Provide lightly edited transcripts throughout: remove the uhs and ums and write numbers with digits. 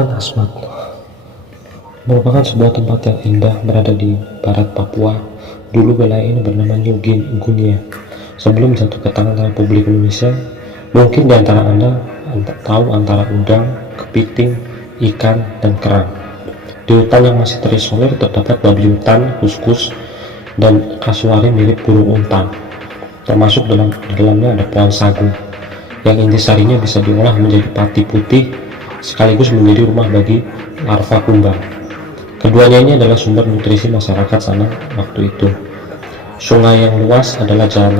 Pegunungan Asmat merupakan sebuah tempat yang indah berada di barat Papua. Dulu wilayah ini bernama New Guinea sebelum jatuh ke tangan Republik Indonesia. Mungkin di antara Anda tahu antara udang, kepiting, ikan, dan kerang. Di hutan yang masih terisolir terdapat babi hutan, kuskus, dan kasuari mirip burung unta. Termasuk di dalamnya ada pohon sagu yang intisarinya bisa diolah menjadi pati putih sekaligus menjadi rumah bagi larva kumbang. Keduanya ini adalah sumber nutrisi masyarakat sana waktu itu. Sungai yang luas adalah jalan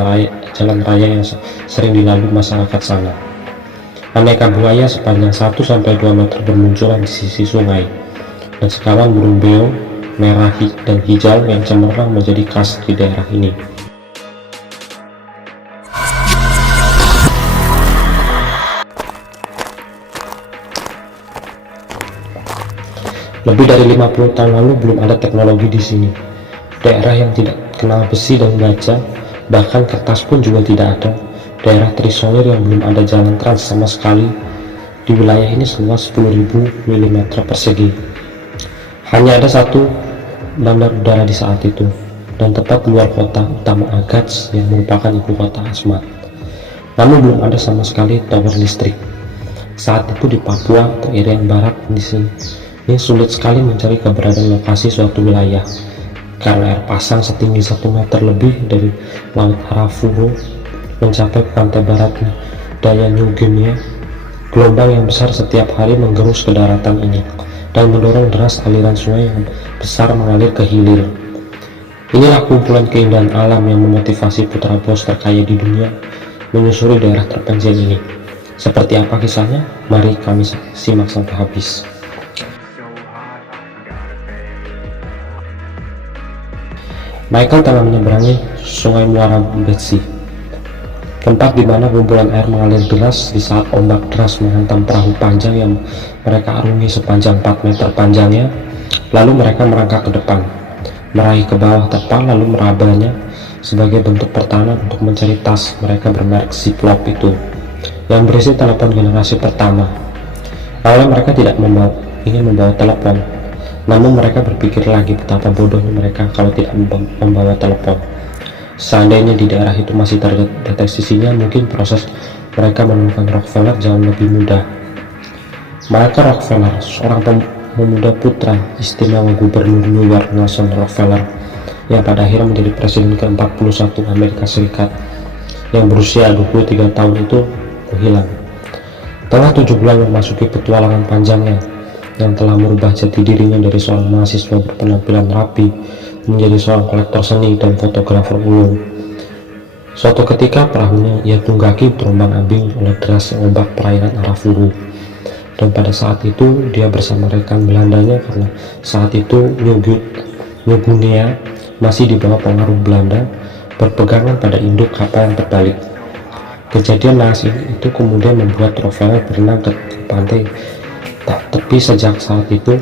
raya yang sering dilalui masyarakat sana. Aneka buaya sepanjang 1-2 meter bermunculan di sisi sungai, dan sekawan burung beo merah dan hijau yang cemerlang menjadi khas di daerah ini. Lebih dari 50 tahun lalu belum ada teknologi di sini. Daerah yang tidak kenal besi dan baja, bahkan kertas pun juga tidak ada. Daerah terisolir yang belum ada jalan trans sama sekali. Di wilayah ini seluas 10.000 mm persegi. Hanya ada satu bandar udara di saat itu, dan tepat luar kota utama Agats yang merupakan ibu kota Asmat. Namun belum ada sama sekali tower listrik. Saat itu di Papua atau Irian Barat di sini, ini sulit sekali mencari keberadaan lokasi suatu wilayah karena air pasang setinggi 1 meter lebih dari Laut Arafuru mencapai pantai barat daya New Guinea. Gelombang yang besar setiap hari menggerus ke daratan ini dan mendorong deras aliran sungai yang besar mengalir ke hilir. Inilah kumpulan keindahan alam yang memotivasi putra bos terkaya di dunia menyusuri daerah terpencil ini. Seperti apa kisahnya? Mari kami simak sampai habis. Michael telah menyeberangi Sungai Muara Betsy, tempat di mana kumpulan air mengalir deras di saat ombak deras menghantam perahu panjang yang mereka arungi sepanjang 4 meter panjangnya. Lalu mereka merangkak ke depan, meraih ke bawah tepat, lalu merabanya sebagai bentuk pertahanan untuk mencari tas mereka bermerek Ziploc itu, yang berisi telepon generasi pertama. Awalnya mereka tidak ingin membawa telepon, namun mereka berpikir lagi betapa bodohnya mereka kalau tidak membawa telepon. Seandainya di daerah itu masih terdeteksi sinyal, mungkin proses mereka menemukan Rockefeller jauh lebih mudah. Michael Rockefeller, seorang pemuda putra istimewa Gubernur New York Nelson Rockefeller, yang pada akhirnya menjadi presiden ke-41 Amerika Serikat, yang berusia 23 tahun itu menghilang. Telah 7 bulan memasuki petualangan panjangnya yang telah merubah jati dirinya dari seorang mahasiswa berpenampilan rapi menjadi seorang kolektor seni dan fotografer ulung. Suatu ketika perahunya ia tunggaki terombang-ambing oleh derasnya ombak perairan Arafuru, dan pada saat itu dia bersama rekan Belandanya karena saat itu New Guinea masih di bawah pengaruh Belanda, berpegangan pada induk kapal yang terbalik. Kejadian naas itu kemudian membuat Rockefeller berenang ke pantai tepi. Sejak saat itu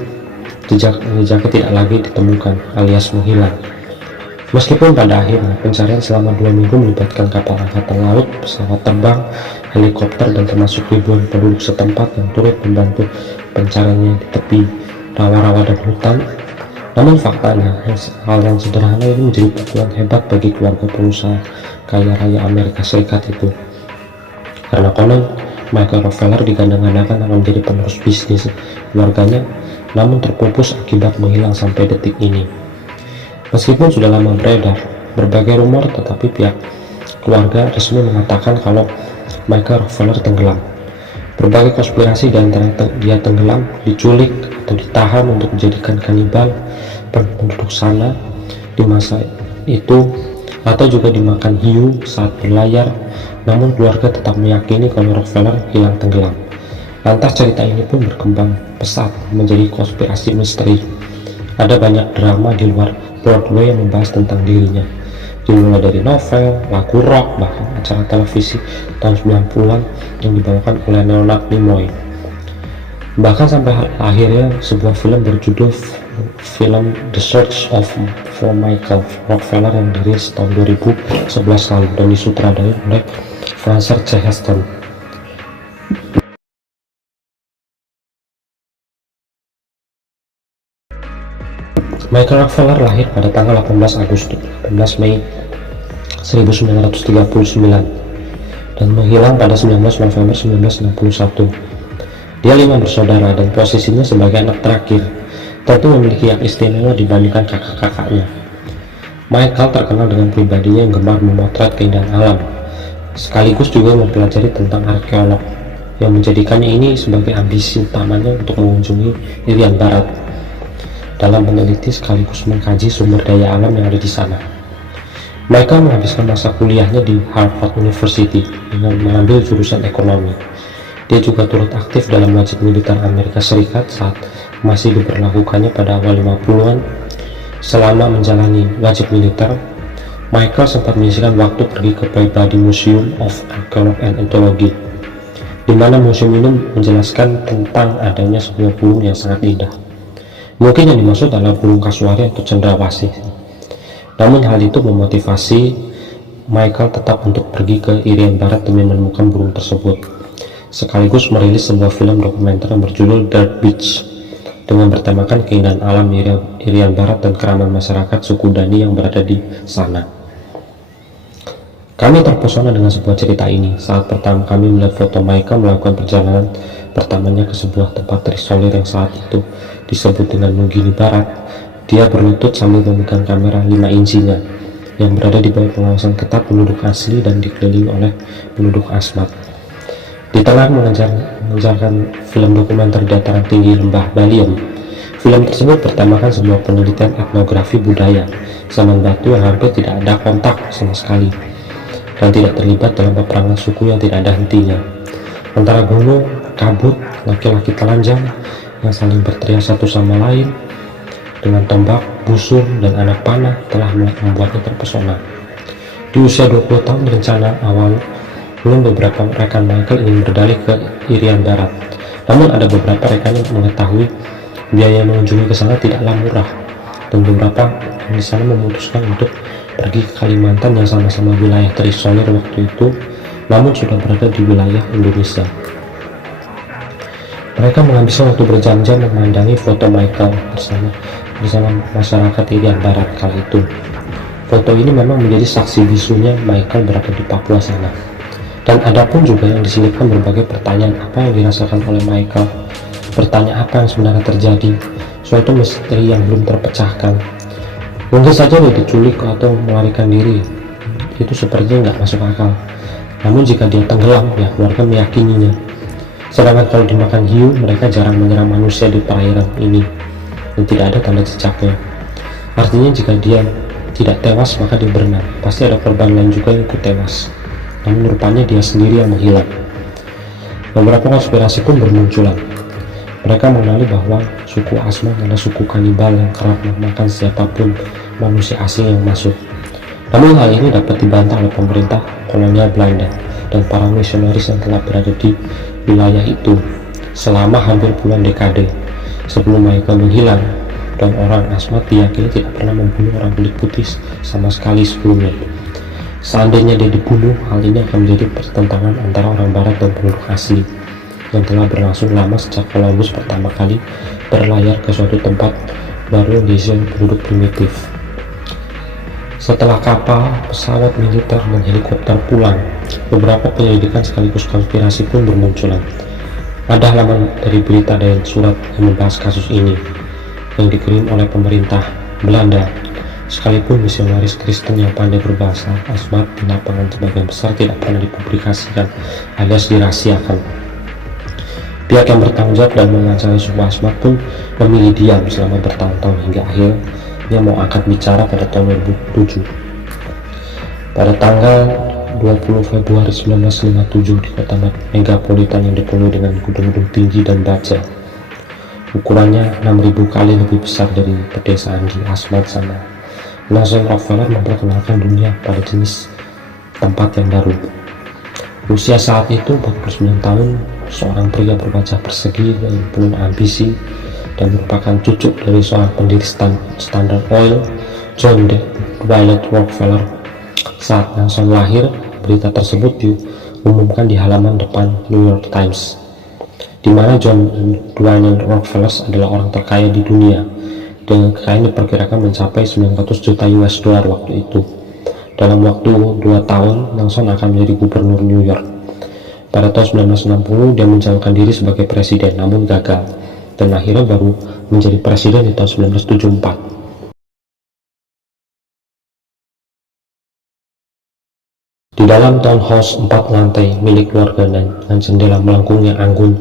jejaknya tidak lagi ditemukan alias menghilang. Meskipun pada akhirnya pencarian selama 2 minggu melibatkan kapal angkatan laut, pesawat terbang, helikopter, dan termasuk ribuan penduduk setempat yang turut membantu pencariannya di tepi rawa-rawa dan hutan. Namun faktanya hal yang sederhana ini menjadi pukulan hebat bagi keluarga pengusaha kaya raya Amerika Serikat itu, karena konon Michael Rockefeller digadang-gadangkan akan menjadi penerus bisnis keluarganya, namun terpupus akibat menghilang sampai detik ini. Meskipun sudah lama beredar berbagai rumor, tetapi pihak keluarga resmi mengatakan kalau Michael Rockefeller tenggelam. Berbagai konspirasi di antara dia tenggelam, diculik, atau ditahan untuk dijadikan kanibal penduduk sana di masa itu, atau juga dimakan hiu saat berlayar. Namun keluarga tetap meyakini kalau Rockefeller hilang tenggelam. Lantas cerita ini pun berkembang pesat menjadi konspirasi misteri. Ada banyak drama di luar Broadway yang membahas tentang dirinya, dimulai dari novel, lagu rock, bahkan acara televisi tahun 90-an yang dibawakan oleh Leonard Nimoy. Bahkan sampai akhirnya sebuah film berjudul film The Search for Michael Rockefeller yang dirilis tahun 2011 lalu dan disutradarai oleh Frances C. Heston. Michael Rockefeller lahir pada tanggal 18 Mei 1939 dan menghilang pada 19 November 1961. Dia 5 bersaudara dan posisinya sebagai anak terakhir tentu memiliki hak istimewa dibandingkan kakak-kakaknya. Michael terkenal dengan pribadinya yang gemar memotret keindahan alam, sekaligus juga mempelajari tentang arkeolog, yang menjadikannya ini sebagai ambisi utamanya untuk mengunjungi Irian Barat dalam meneliti sekaligus mengkaji sumber daya alam yang ada di sana. Michael menghabiskan masa kuliahnya di Harvard University dengan mengambil jurusan ekonomi. Dia juga turut aktif dalam wajib militer Amerika Serikat saat masih diberlakukannya pada awal 50-an. Selama menjalani wajib militer, Michael sempat menyisihkan waktu pergi ke pribadi Museum of Archaeology and Ethnology, di mana museum ini menjelaskan tentang adanya sebuah burung yang sangat indah. Mungkin yang dimaksud adalah burung kasuari atau cendrawasih. Namun hal itu memotivasi Michael tetap untuk pergi ke Irian Barat demi menemukan burung tersebut, sekaligus merilis sebuah film dokumenter yang berjudul Dirt Beach dengan bertemakan keindahan alam Irian Barat dan keramahan masyarakat suku Dani yang berada di sana. Kami terpesona dengan sebuah cerita ini saat pertama kami melihat foto Michael melakukan perjalanan pertamanya ke sebuah tempat terisolir yang saat itu disebut dengan Nugini Barat. Dia berlutut sambil memegang kamera 5 insinya yang berada di bawah pengawasan ketat penduduk asli dan dikelilingi oleh penduduk Asmat. Di tengah mengejarkan film dokumenter di dataran tinggi lembah Baliem, film tersebut bertemakan sebuah penelitian etnografi budaya zaman batu yang hampir tidak ada kontak sama sekali dan tidak terlibat dalam peperangan suku yang tidak ada hentinya antara gunung, kabut, laki-laki telanjang yang saling berteriak satu sama lain dengan tombak, busur, dan anak panah telah membuatnya terpesona. Di usia 20 tahun rencana awal, belum beberapa rekan Michael ingin berdalih ke Irian Barat. Namun ada beberapa rekan yang mengetahui biaya mengunjungi ke sana tidaklah murah, dan beberapa di sana memutuskan untuk pergi ke Kalimantan yang sama-sama wilayah terisolir waktu itu, namun sudah berada di wilayah Indonesia. Mereka menghabiskan waktu berjam-jam memandangi foto Michael bersama masyarakat Irian Barat kala itu. Foto ini memang menjadi saksi bisunya Michael berada di Papua sana. Dan ada pun juga yang diselipkan berbagai pertanyaan apa yang dirasakan oleh Michael, bertanya apa yang sebenarnya terjadi, suatu misteri yang belum terpecahkan. Mungkin saja dia diculik atau melarikan diri, itu sepertinya nggak masuk akal. Namun jika dia tenggelam, ya keluarga meyakininya. Sedangkan kalau dimakan hiu, mereka jarang menyerang manusia di perairan ini dan tidak ada tanda jejaknya. Artinya jika dia tidak tewas maka dia berenang, pasti ada korban lain juga yang ikut tewas, namun rupanya dia sendiri yang menghilang. Beberapa konspirasi pun bermunculan. Mereka mengenali bahwa suku Asmat adalah suku kanibal yang kerap memakan siapapun manusia asing yang masuk. Namun hal ini dapat dibantah oleh pemerintah kolonial Belanda dan para misionaris yang telah berada di wilayah itu selama hampir puluhan dekade sebelum Michael menghilang, dan orang Asmat diyakini tidak pernah membunuh orang kulit putih sama sekali sebelumnya. Seandainya dia dibunuh, hal ini akan menjadi pertentangan antara orang barat dan penduduk asli yang telah berlangsung lama sejak Columbus pertama kali berlayar ke suatu tempat baru yang diisi penduduk primitif. Setelah kapal, pesawat militer, dan helikopter pulang, beberapa penyelidikan sekaligus konspirasi pun bermunculan. Ada halaman dari berita dan surat yang membahas kasus ini yang dikirim oleh pemerintah Belanda, sekalipun misionaris Kristen yang pandai berbahasa Asmat di lapangan sebagian besar tidak pernah dipublikasikan alias dirahasiakan. Pihak yang bertanggung jawab dan mengancam suku Asmat pun memilih diam selama bertahun-tahun hingga akhirnya mau angkat bicara pada tahun 2007. Pada tanggal 20 Februari 1957 di kota megapolitan yang dipenuhi dengan gedung-gedung tinggi dan baja. Ukurannya 6.000 kali lebih besar dari pedesaan di Asmat sana. Nelson Rockefeller memperkenalkan dunia pada jenis tempat yang baru. Usia saat itu 49 tahun, seorang pria berwajah persegi dan penuh ambisi dan merupakan cucu dari seorang pendiri Standard Oil, John Dwight Rockefeller. Saat Nelson lahir, berita tersebut diumumkan di halaman depan New York Times, di mana John Dwight Rockefeller adalah orang terkaya di dunia dengan kekayaan diperkirakan mencapai 900 juta US dollar waktu itu. Dalam waktu 2 tahun, Nelson akan menjadi gubernur New York. Pada tahun 1960, dia mencalonkan diri sebagai presiden, namun gagal, dan akhirnya baru menjadi presiden di tahun 1974. Di dalam townhouse 4 lantai milik keluarga dengan jendela melengkung yang anggun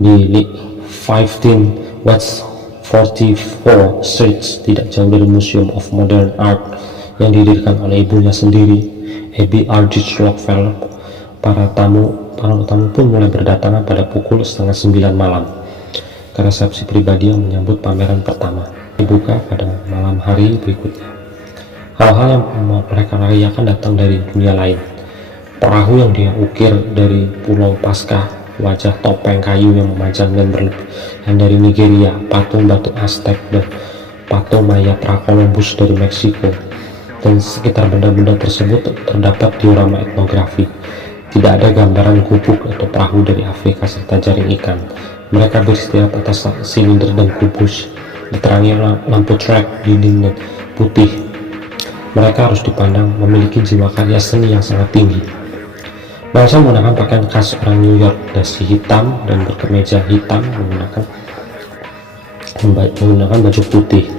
di 15 West 44 Street, tidak jauh dari Museum of Modern Art yang didirikan oleh ibunya sendiri, Abby Arditch Rockefeller, para tamu pun mulai berdatangan pada pukul 8:30 malam ke resepsi pribadi yang menyambut pameran pertama, dibuka pada malam hari berikutnya. Hal-hal yang mereka rayakan datang dari dunia lain. Perahu yang dia ukir dari Pulau Paskah, wajah topeng kayu yang memanjang dan berlebihan dari Nigeria, patung batu Aztec, dan patung Maya pra-Columbus dari Meksiko. Dan sekitar benda-benda tersebut terdapat diorama etnografi. Tidak ada gambaran gubuk atau perahu dari Afrika serta jaring ikan. Mereka beristirahat atas silinder dan kubus, diterangi lampu trek dinding dan putih. Mereka harus dipandang memiliki jiwa karya seni yang sangat tinggi. Nelson menggunakan pakaian khas orang New York, dasi hitam dan berkemeja hitam, menggunakan baju putih.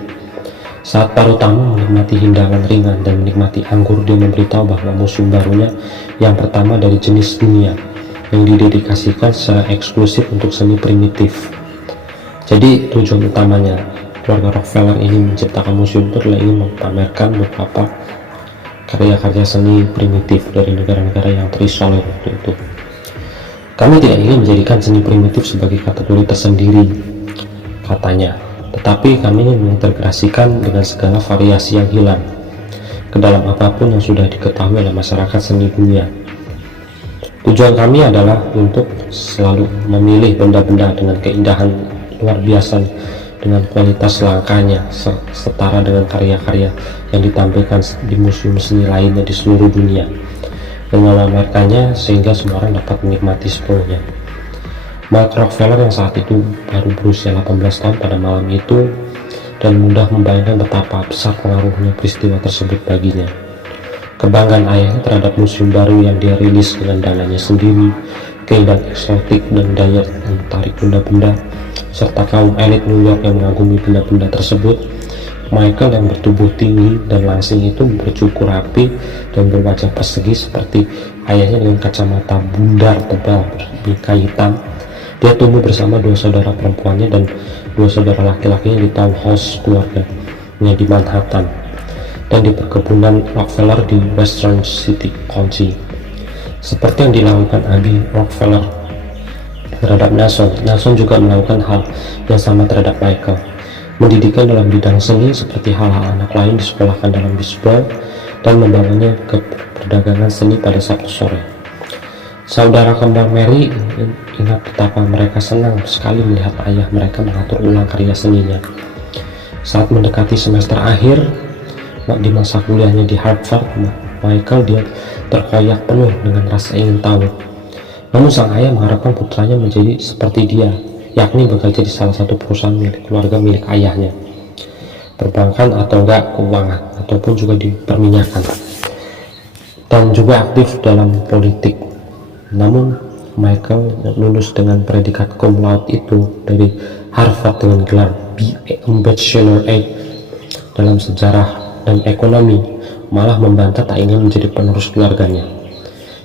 Saat para tamu menikmati hidangan ringan dan menikmati anggur, dia memberitahu bahwa museum barunya yang pertama dari jenis dunia yang didedikasikan secara eksklusif untuk seni primitif. Jadi tujuan utamanya keluarga Rockefeller ini menciptakan museum itu adalah ingin mempamerkan beberapa karya-karya seni primitif dari negara-negara yang terisolir waktu itu. Kami tidak ingin menjadikan seni primitif sebagai kategori tersendiri, katanya, tetapi kami ingin mengintegrasikan dengan segala variasi yang hilang ke dalam apapun yang sudah diketahui oleh masyarakat seni dunia. Tujuan kami adalah untuk selalu memilih benda-benda dengan keindahan luar biasa dengan kualitas langkanya setara dengan karya-karya yang ditampilkan di museum seni lainnya di seluruh dunia, dan memamerkannya sehingga semua orang dapat menikmati sepenuhnya. Mark Rockefeller yang saat itu baru berusia 18 tahun pada malam itu, dan mudah membayangkan betapa besar pengaruhnya peristiwa tersebut baginya. Kebanggaan ayahnya terhadap museum baru yang dia rilis dengan dananya sendiri, keindahan eksotik dan daya tarik benda-benda, serta kaum elit New York yang mengagumi benda-benda tersebut. Michael yang bertubuh tinggi dan langsing itu bercukur rapi dan berwajah persegi seperti ayahnya dengan kacamata bundar tebal berbingkai hitam. Dia tumbuh bersama 2 saudara perempuannya dan 2 saudara laki-lakinya di townhouse keluarganya di Manhattan dan di perkebunan Rockefeller di Western City County. Seperti yang dilakukan Abby Rockefeller terhadap Nelson juga melakukan hal yang sama terhadap Michael. Mendidikan dalam bidang seni seperti hal-hal anak lain disekolahkan dalam bisbal dan membawanya ke perdagangan seni pada Sabtu sore. Saudara kembar Mary ingat betapa mereka senang sekali melihat ayah mereka mengatur ulang karya seninya. Saat mendekati semester akhir di masa kuliahnya di Harvard, Michael dia terkoyak penuh dengan rasa ingin tahu. Namun sang ayah mengharapkan putranya menjadi seperti dia, yakni bekerja di salah satu perusahaan milik keluarga milik ayahnya, perbankan atau enggak keuangan, ataupun juga di perminyakan, dan juga aktif dalam politik. Namun Michael lulus dengan predikat cum laude itu dari Harvard dengan gelar Bachelor dalam sejarah dan ekonomi, malah membantah tak ingin menjadi penerus keluarganya.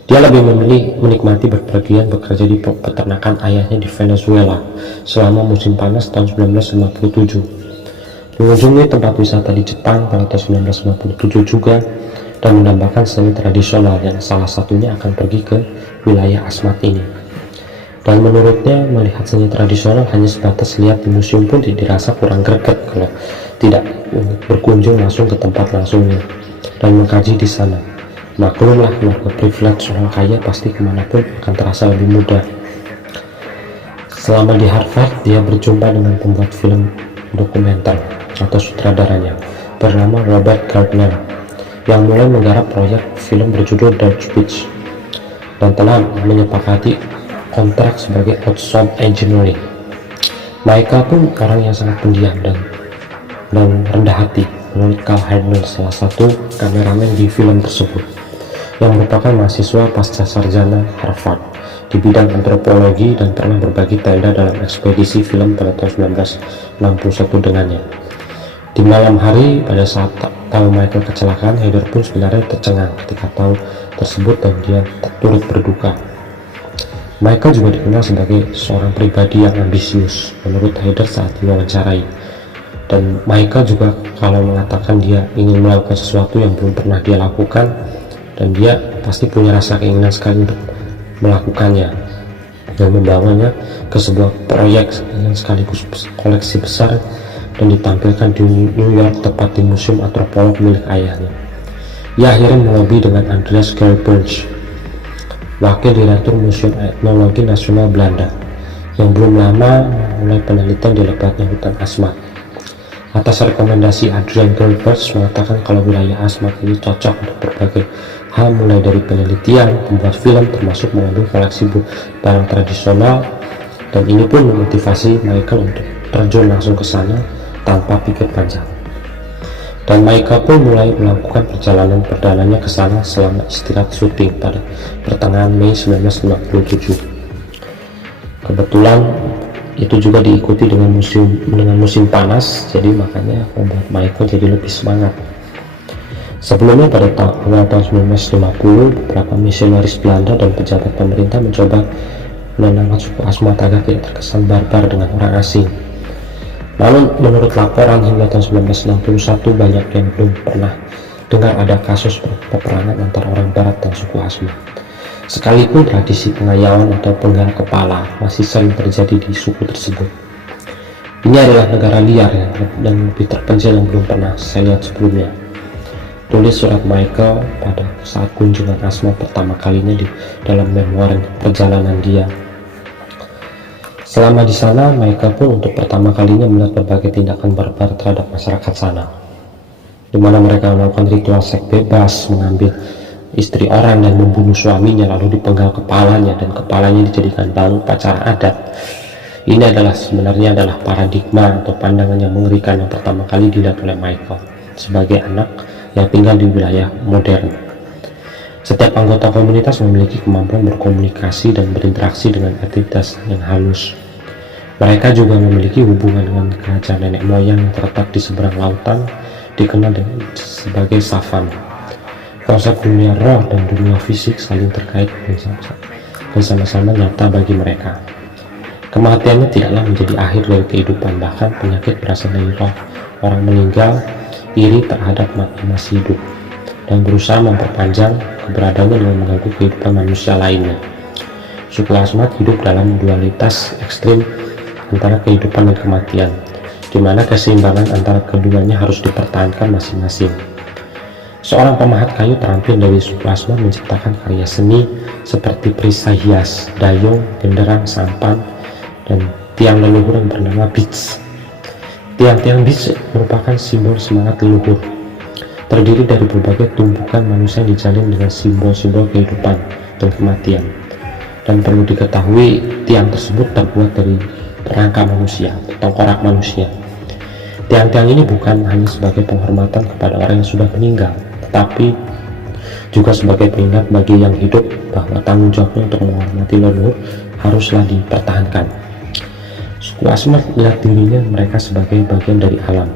Dia lebih memilih menikmati bepergian bekerja di peternakan ayahnya di Venezuela selama musim panas tahun 1957. Mengunjungi tempat wisata di Jepang pada tahun 1957 juga, dan menambahkan seni tradisional yang salah satunya akan pergi ke wilayah Asmat ini. Dan menurutnya melihat seni tradisional hanya sebatas lihat di museum pun dirasa kurang greget kalau tidak berkunjung langsung ke tempat langsungnya dan mengkaji di sana. Maklumlah, keluarga privilege orang kaya pasti kemanapun akan terasa lebih mudah. Selama di Harvard, dia berjumpa dengan pembuat film dokumenter atau sutradaranya bernama Robert Gardner yang mulai menggarap proyek film berjudul Dutch Beach dan telah menyepakati kontrak sebagai outside engineering. Michael pun orang yang sangat pendiam dan dan rendah hati, menurut Karl Heidner, salah satu kameramen di film tersebut, yang merupakan mahasiswa pasca sarjana Harvard di bidang antropologi dan pernah berbagi tenda dalam ekspedisi film pada tahun 1961 dengannya. Di malam hari pada saat tahu Michael kecelakaan, Heidner pun sebenarnya tercengang ketika tahu tersebut dan dia turut berduka. Michael juga dikenal sebagai seorang pribadi yang ambisius menurut Heidner saat diwawancarai, dan Michael juga kalau mengatakan dia ingin melakukan sesuatu yang belum pernah dia lakukan, dan dia pasti punya rasa keinginan sekali untuk melakukannya dan membawanya ke sebuah proyek yang sekaligus koleksi besar dan ditampilkan di New York, tepat di Museum Antropolog milik ayahnya. Ia akhirnya melobi dengan Andreas Gerlburg, wakil direktur Museum Etnologi Nasional Belanda, yang belum lama mulai penelitian di lebatnya hutan Asmat. Atas rekomendasi Adrian Gerlburg mengatakan kalau wilayah Asmat ini cocok untuk berbagai hal, mulai dari penelitian, membuat film, termasuk mengambil koleksi barang tradisional, dan ini pun memotivasi Michael untuk terjun langsung ke sana tanpa pikir panjang. Dan Michael pun mulai melakukan perjalanan perdananya ke sana selama istirahat syuting pada pertengahan Mei 1957. Kebetulan itu juga diikuti dengan musim panas, jadi makanya membuat Michael jadi lebih semangat. Sebelumnya pada awal tahun 1950, beberapa misionaris Belanda dan pejabat pemerintah mencoba menenangkan suku Asmat agar tidak terkesan barbar dengan orang asing. Namun menurut laporan hingga tahun 1961 banyak yang belum pernah dengar ada kasus peperangan antara orang Barat dan suku Asmat. Sekalipun tradisi pengayaan atau penggal kepala masih sering terjadi di suku tersebut. Ini adalah negara liar dan lebih terpencil yang belum pernah saya lihat sebelumnya, tulis surat Michael pada saat kunjungan Asmat pertama kalinya di dalam memoir perjalanan dia. Selama di sana, Michael pun untuk pertama kalinya melihat berbagai tindakan barbar terhadap masyarakat sana, di mana mereka melakukan ritual seks bebas, mengambil istri orang dan membunuh suaminya, lalu dipenggal kepalanya dan kepalanya dijadikan bau upacara adat. Ini sebenarnya adalah paradigma atau pandangan yang mengerikan yang pertama kali dilihat oleh Michael sebagai anak yang tinggal di wilayah modern. Setiap anggota komunitas memiliki kemampuan berkomunikasi dan berinteraksi dengan entitas yang halus. Mereka juga memiliki hubungan dengan kerajaan nenek moyang yang terletak di seberang lautan, dikenal sebagai Savan. Konsep dunia roh dan dunia fisik saling terkait dan sama-sama nyata bagi mereka. Kematiannya tidaklah menjadi akhir dari kehidupan, bahkan penyakit berasal dari roh orang meninggal iri terhadap yang masih hidup dan berusaha memperpanjang keberadaannya dengan mengganggu kehidupan manusia lainnya. Suku Asmat hidup dalam dualitas ekstrim antara kehidupan dan kematian, di mana keseimbangan antara keduanya harus dipertahankan masing-masing. Seorang pemahat kayu terampil dari suku Asmat menciptakan karya seni seperti perisai hias, dayung, genderang, sampan, dan tiang leluhur yang bernama beats. Tiang-tiang beats merupakan simbol semangat leluhur, terdiri dari berbagai tumpukan manusia yang dijalin dengan simbol-simbol kehidupan dan kematian. Dan perlu diketahui, tiang tersebut terbuat dari rangka manusia atau tengkorak manusia. Tiang-tiang ini bukan hanya sebagai penghormatan kepada orang yang sudah meninggal, tetapi juga sebagai pengingat bagi yang hidup bahwa tanggung jawabnya untuk menghormati leluhur haruslah dipertahankan. Suku Asmat melihat dirinya mereka sebagai bagian dari alam,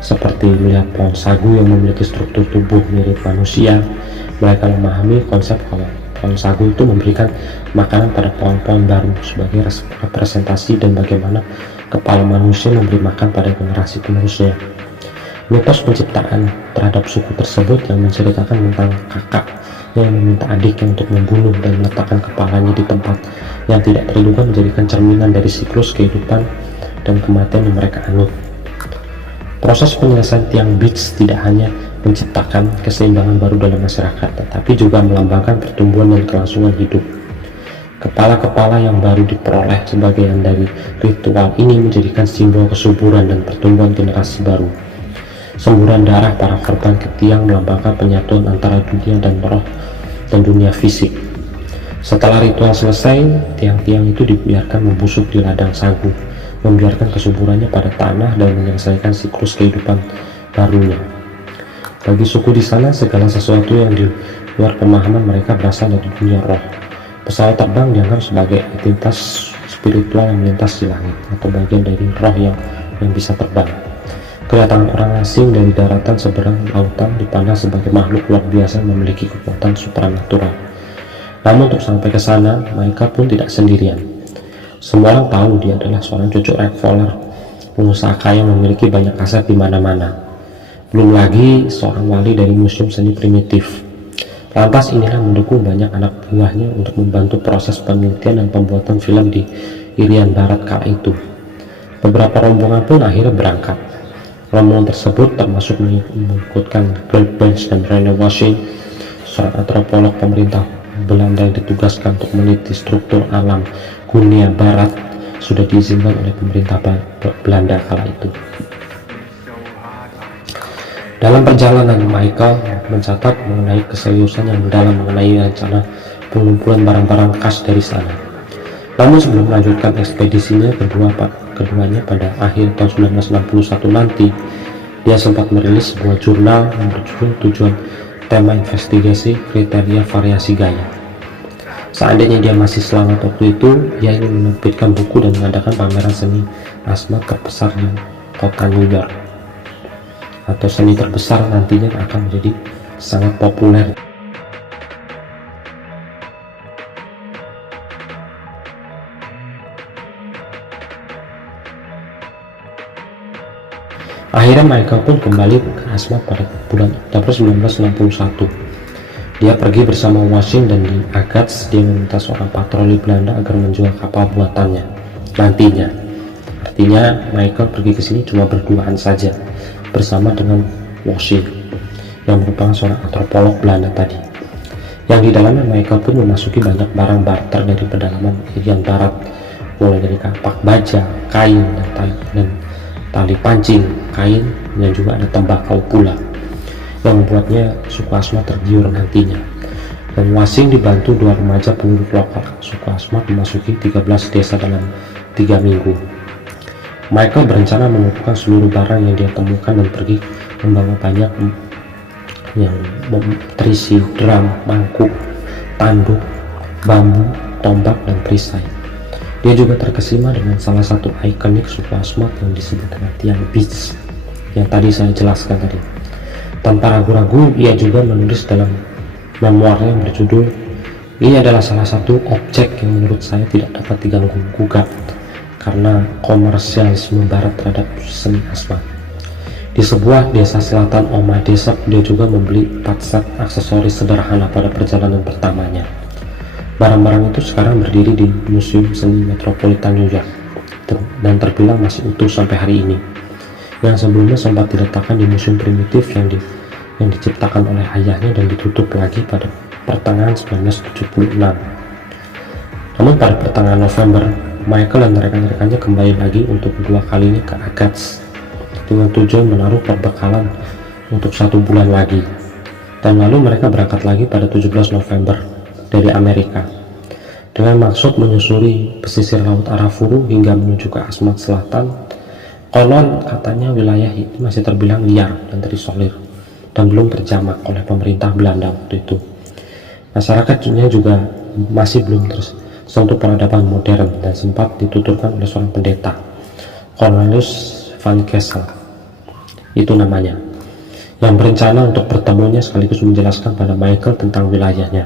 seperti melihat pohon sagu yang memiliki struktur tubuh mirip manusia. Mereka memahami konsep kalau pohon sagu itu memberikan makanan pada pohon-pohon baru sebagai representasi dan bagaimana kepala manusia memberi makan pada generasi penerusnya. Mitos penciptaan terhadap suku tersebut yang menceritakan tentang kakak yang meminta adiknya untuk membunuh dan meletakkan kepalanya di tempat yang tidak terduga menjadikan cerminan dari siklus kehidupan dan kematian yang mereka anut. Proses penyelesaian tiang beats tidak hanya menciptakan keseimbangan baru dalam masyarakat, tetapi juga melambangkan pertumbuhan dan kelangsungan hidup. Kepala-kepala yang baru diperoleh sebagian dari ritual ini menjadikan simbol kesuburan dan pertumbuhan generasi baru. Semburan darah para korban ke tiang melambangkan penyatuan antara dunia dan roh dan dunia fisik. Setelah ritual selesai, tiang-tiang itu dibiarkan membusuk di ladang sagu membiarkan kesuburannya pada tanah dan menyelesaikan siklus kehidupan barunya. Bagi suku di sana, segala sesuatu yang di luar pemahaman mereka berasal dari dunia roh. Pesawat terbang dianggap sebagai entitas spiritual yang melintas di langit, atau bagian dari roh yang bisa terbang. Kedatangan orang asing dari daratan seberang lautan dipandang sebagai makhluk luar biasa yang memiliki kekuatan supranatural. Namun untuk sampai ke sana, Michael pun tidak sendirian. Semua orang tahu dia adalah seorang cucu Rockefeller, pengusaha kaya yang memiliki banyak aset di mana-mana. Belum lagi seorang wali dari museum seni primitif. Lantas inilah mendukung banyak anak buahnya untuk membantu proses penelitian dan pembuatan film di Irian Barat kala itu. Beberapa rombongan pun akhirnya berangkat. Rombongan tersebut termasuk mengikutkan Gert Bench dan Rene Washing, seorang antropolog pemerintah Belanda yang ditugaskan untuk meneliti struktur alam Guinea Barat, sudah diizinkan oleh pemerintah Belanda kala itu. Dalam perjalanan, Michael mencatat mengenai keseriusan yang mendalam mengenai rencana pengumpulan barang-barang khas dari sana. Namun sebelum melanjutkan ekspedisinya keduanya pada akhir tahun 1961 nanti, dia sempat merilis sebuah jurnal yang berjudul Tujuan Tema Investigasi Kriteria Variasi Gaya. Seandainya dia masih selamat waktu itu, ia ingin menerbitkan buku dan mengadakan pameran seni asmat terbesar di kota New York, atau seni terbesar nantinya akan menjadi sangat populer. Akhirnya Michael pun kembali ke Asmat pada bulan Oktober 1961. Dia pergi bersama Washing dan di Agats dia meminta seorang patroli Belanda agar menjual kapal buatannya nantinya. Artinya Michael pergi ke sini cuma berduaan saja bersama dengan Washing yang merupakan seorang antropolog Belanda tadi. Yang di dalamnya Michael pun memasuki banyak barang barter dari pedalaman Irian Barat, mulai dari kapak baja, kain, dan tali pancing, kain, dan juga ada tembakau pula, yang membuatnya suku Asmat tergiur nantinya. Dan Washing dibantu dua remaja penduduk lokal suku Asmat memasuki 13 desa dalam 3 minggu. Michael berencana mengumpulkan seluruh barang yang dia temukan dan pergi membawa banyak yang terisi drum, mangkuk, tanduk, bambu, tombak, dan perisai. Dia juga terkesima dengan salah satu ikonik suku Asmat yang disebut dengan tiang beach yang tadi saya jelaskan tadi. Tanpa ragu-ragu, ia juga menulis dalam memoirnya yang berjudul, "Ini adalah salah satu objek yang menurut saya tidak dapat diganggu-gugat karena komersialisme barat terhadap seni Asmat." Di sebuah desa selatan Oma Desa, dia juga membeli 4 set aksesoris sederhana pada perjalanan pertamanya. Barang-barang itu sekarang berdiri di Museum Seni Metropolitan New York dan terbilang masih utuh sampai hari ini. Yang sebelumnya sempat diletakkan di museum primitif yang diciptakan oleh ayahnya dan ditutup lagi pada pertengahan 1976. Namun pada pertengahan November, Michael dan rekan-rekannya kembali lagi untuk kedua kalinya ke Agats dengan tujuan menaruh perbekalan untuk 1 bulan lagi. Dan lalu mereka berangkat lagi pada 17 November dari Amerika dengan maksud menyusuri pesisir laut Arafuru hingga menuju ke Asmat Selatan. Konon katanya wilayah itu masih terbilang liar dan terisolir dan belum terjamak oleh pemerintah Belanda waktu itu. Masyarakatnya juga masih belum tersentuh peradaban modern dan sempat dituturkan oleh seorang pendeta, Cornelius van Kessel itu namanya, yang berencana untuk bertemunya sekaligus menjelaskan pada Michael tentang wilayahnya.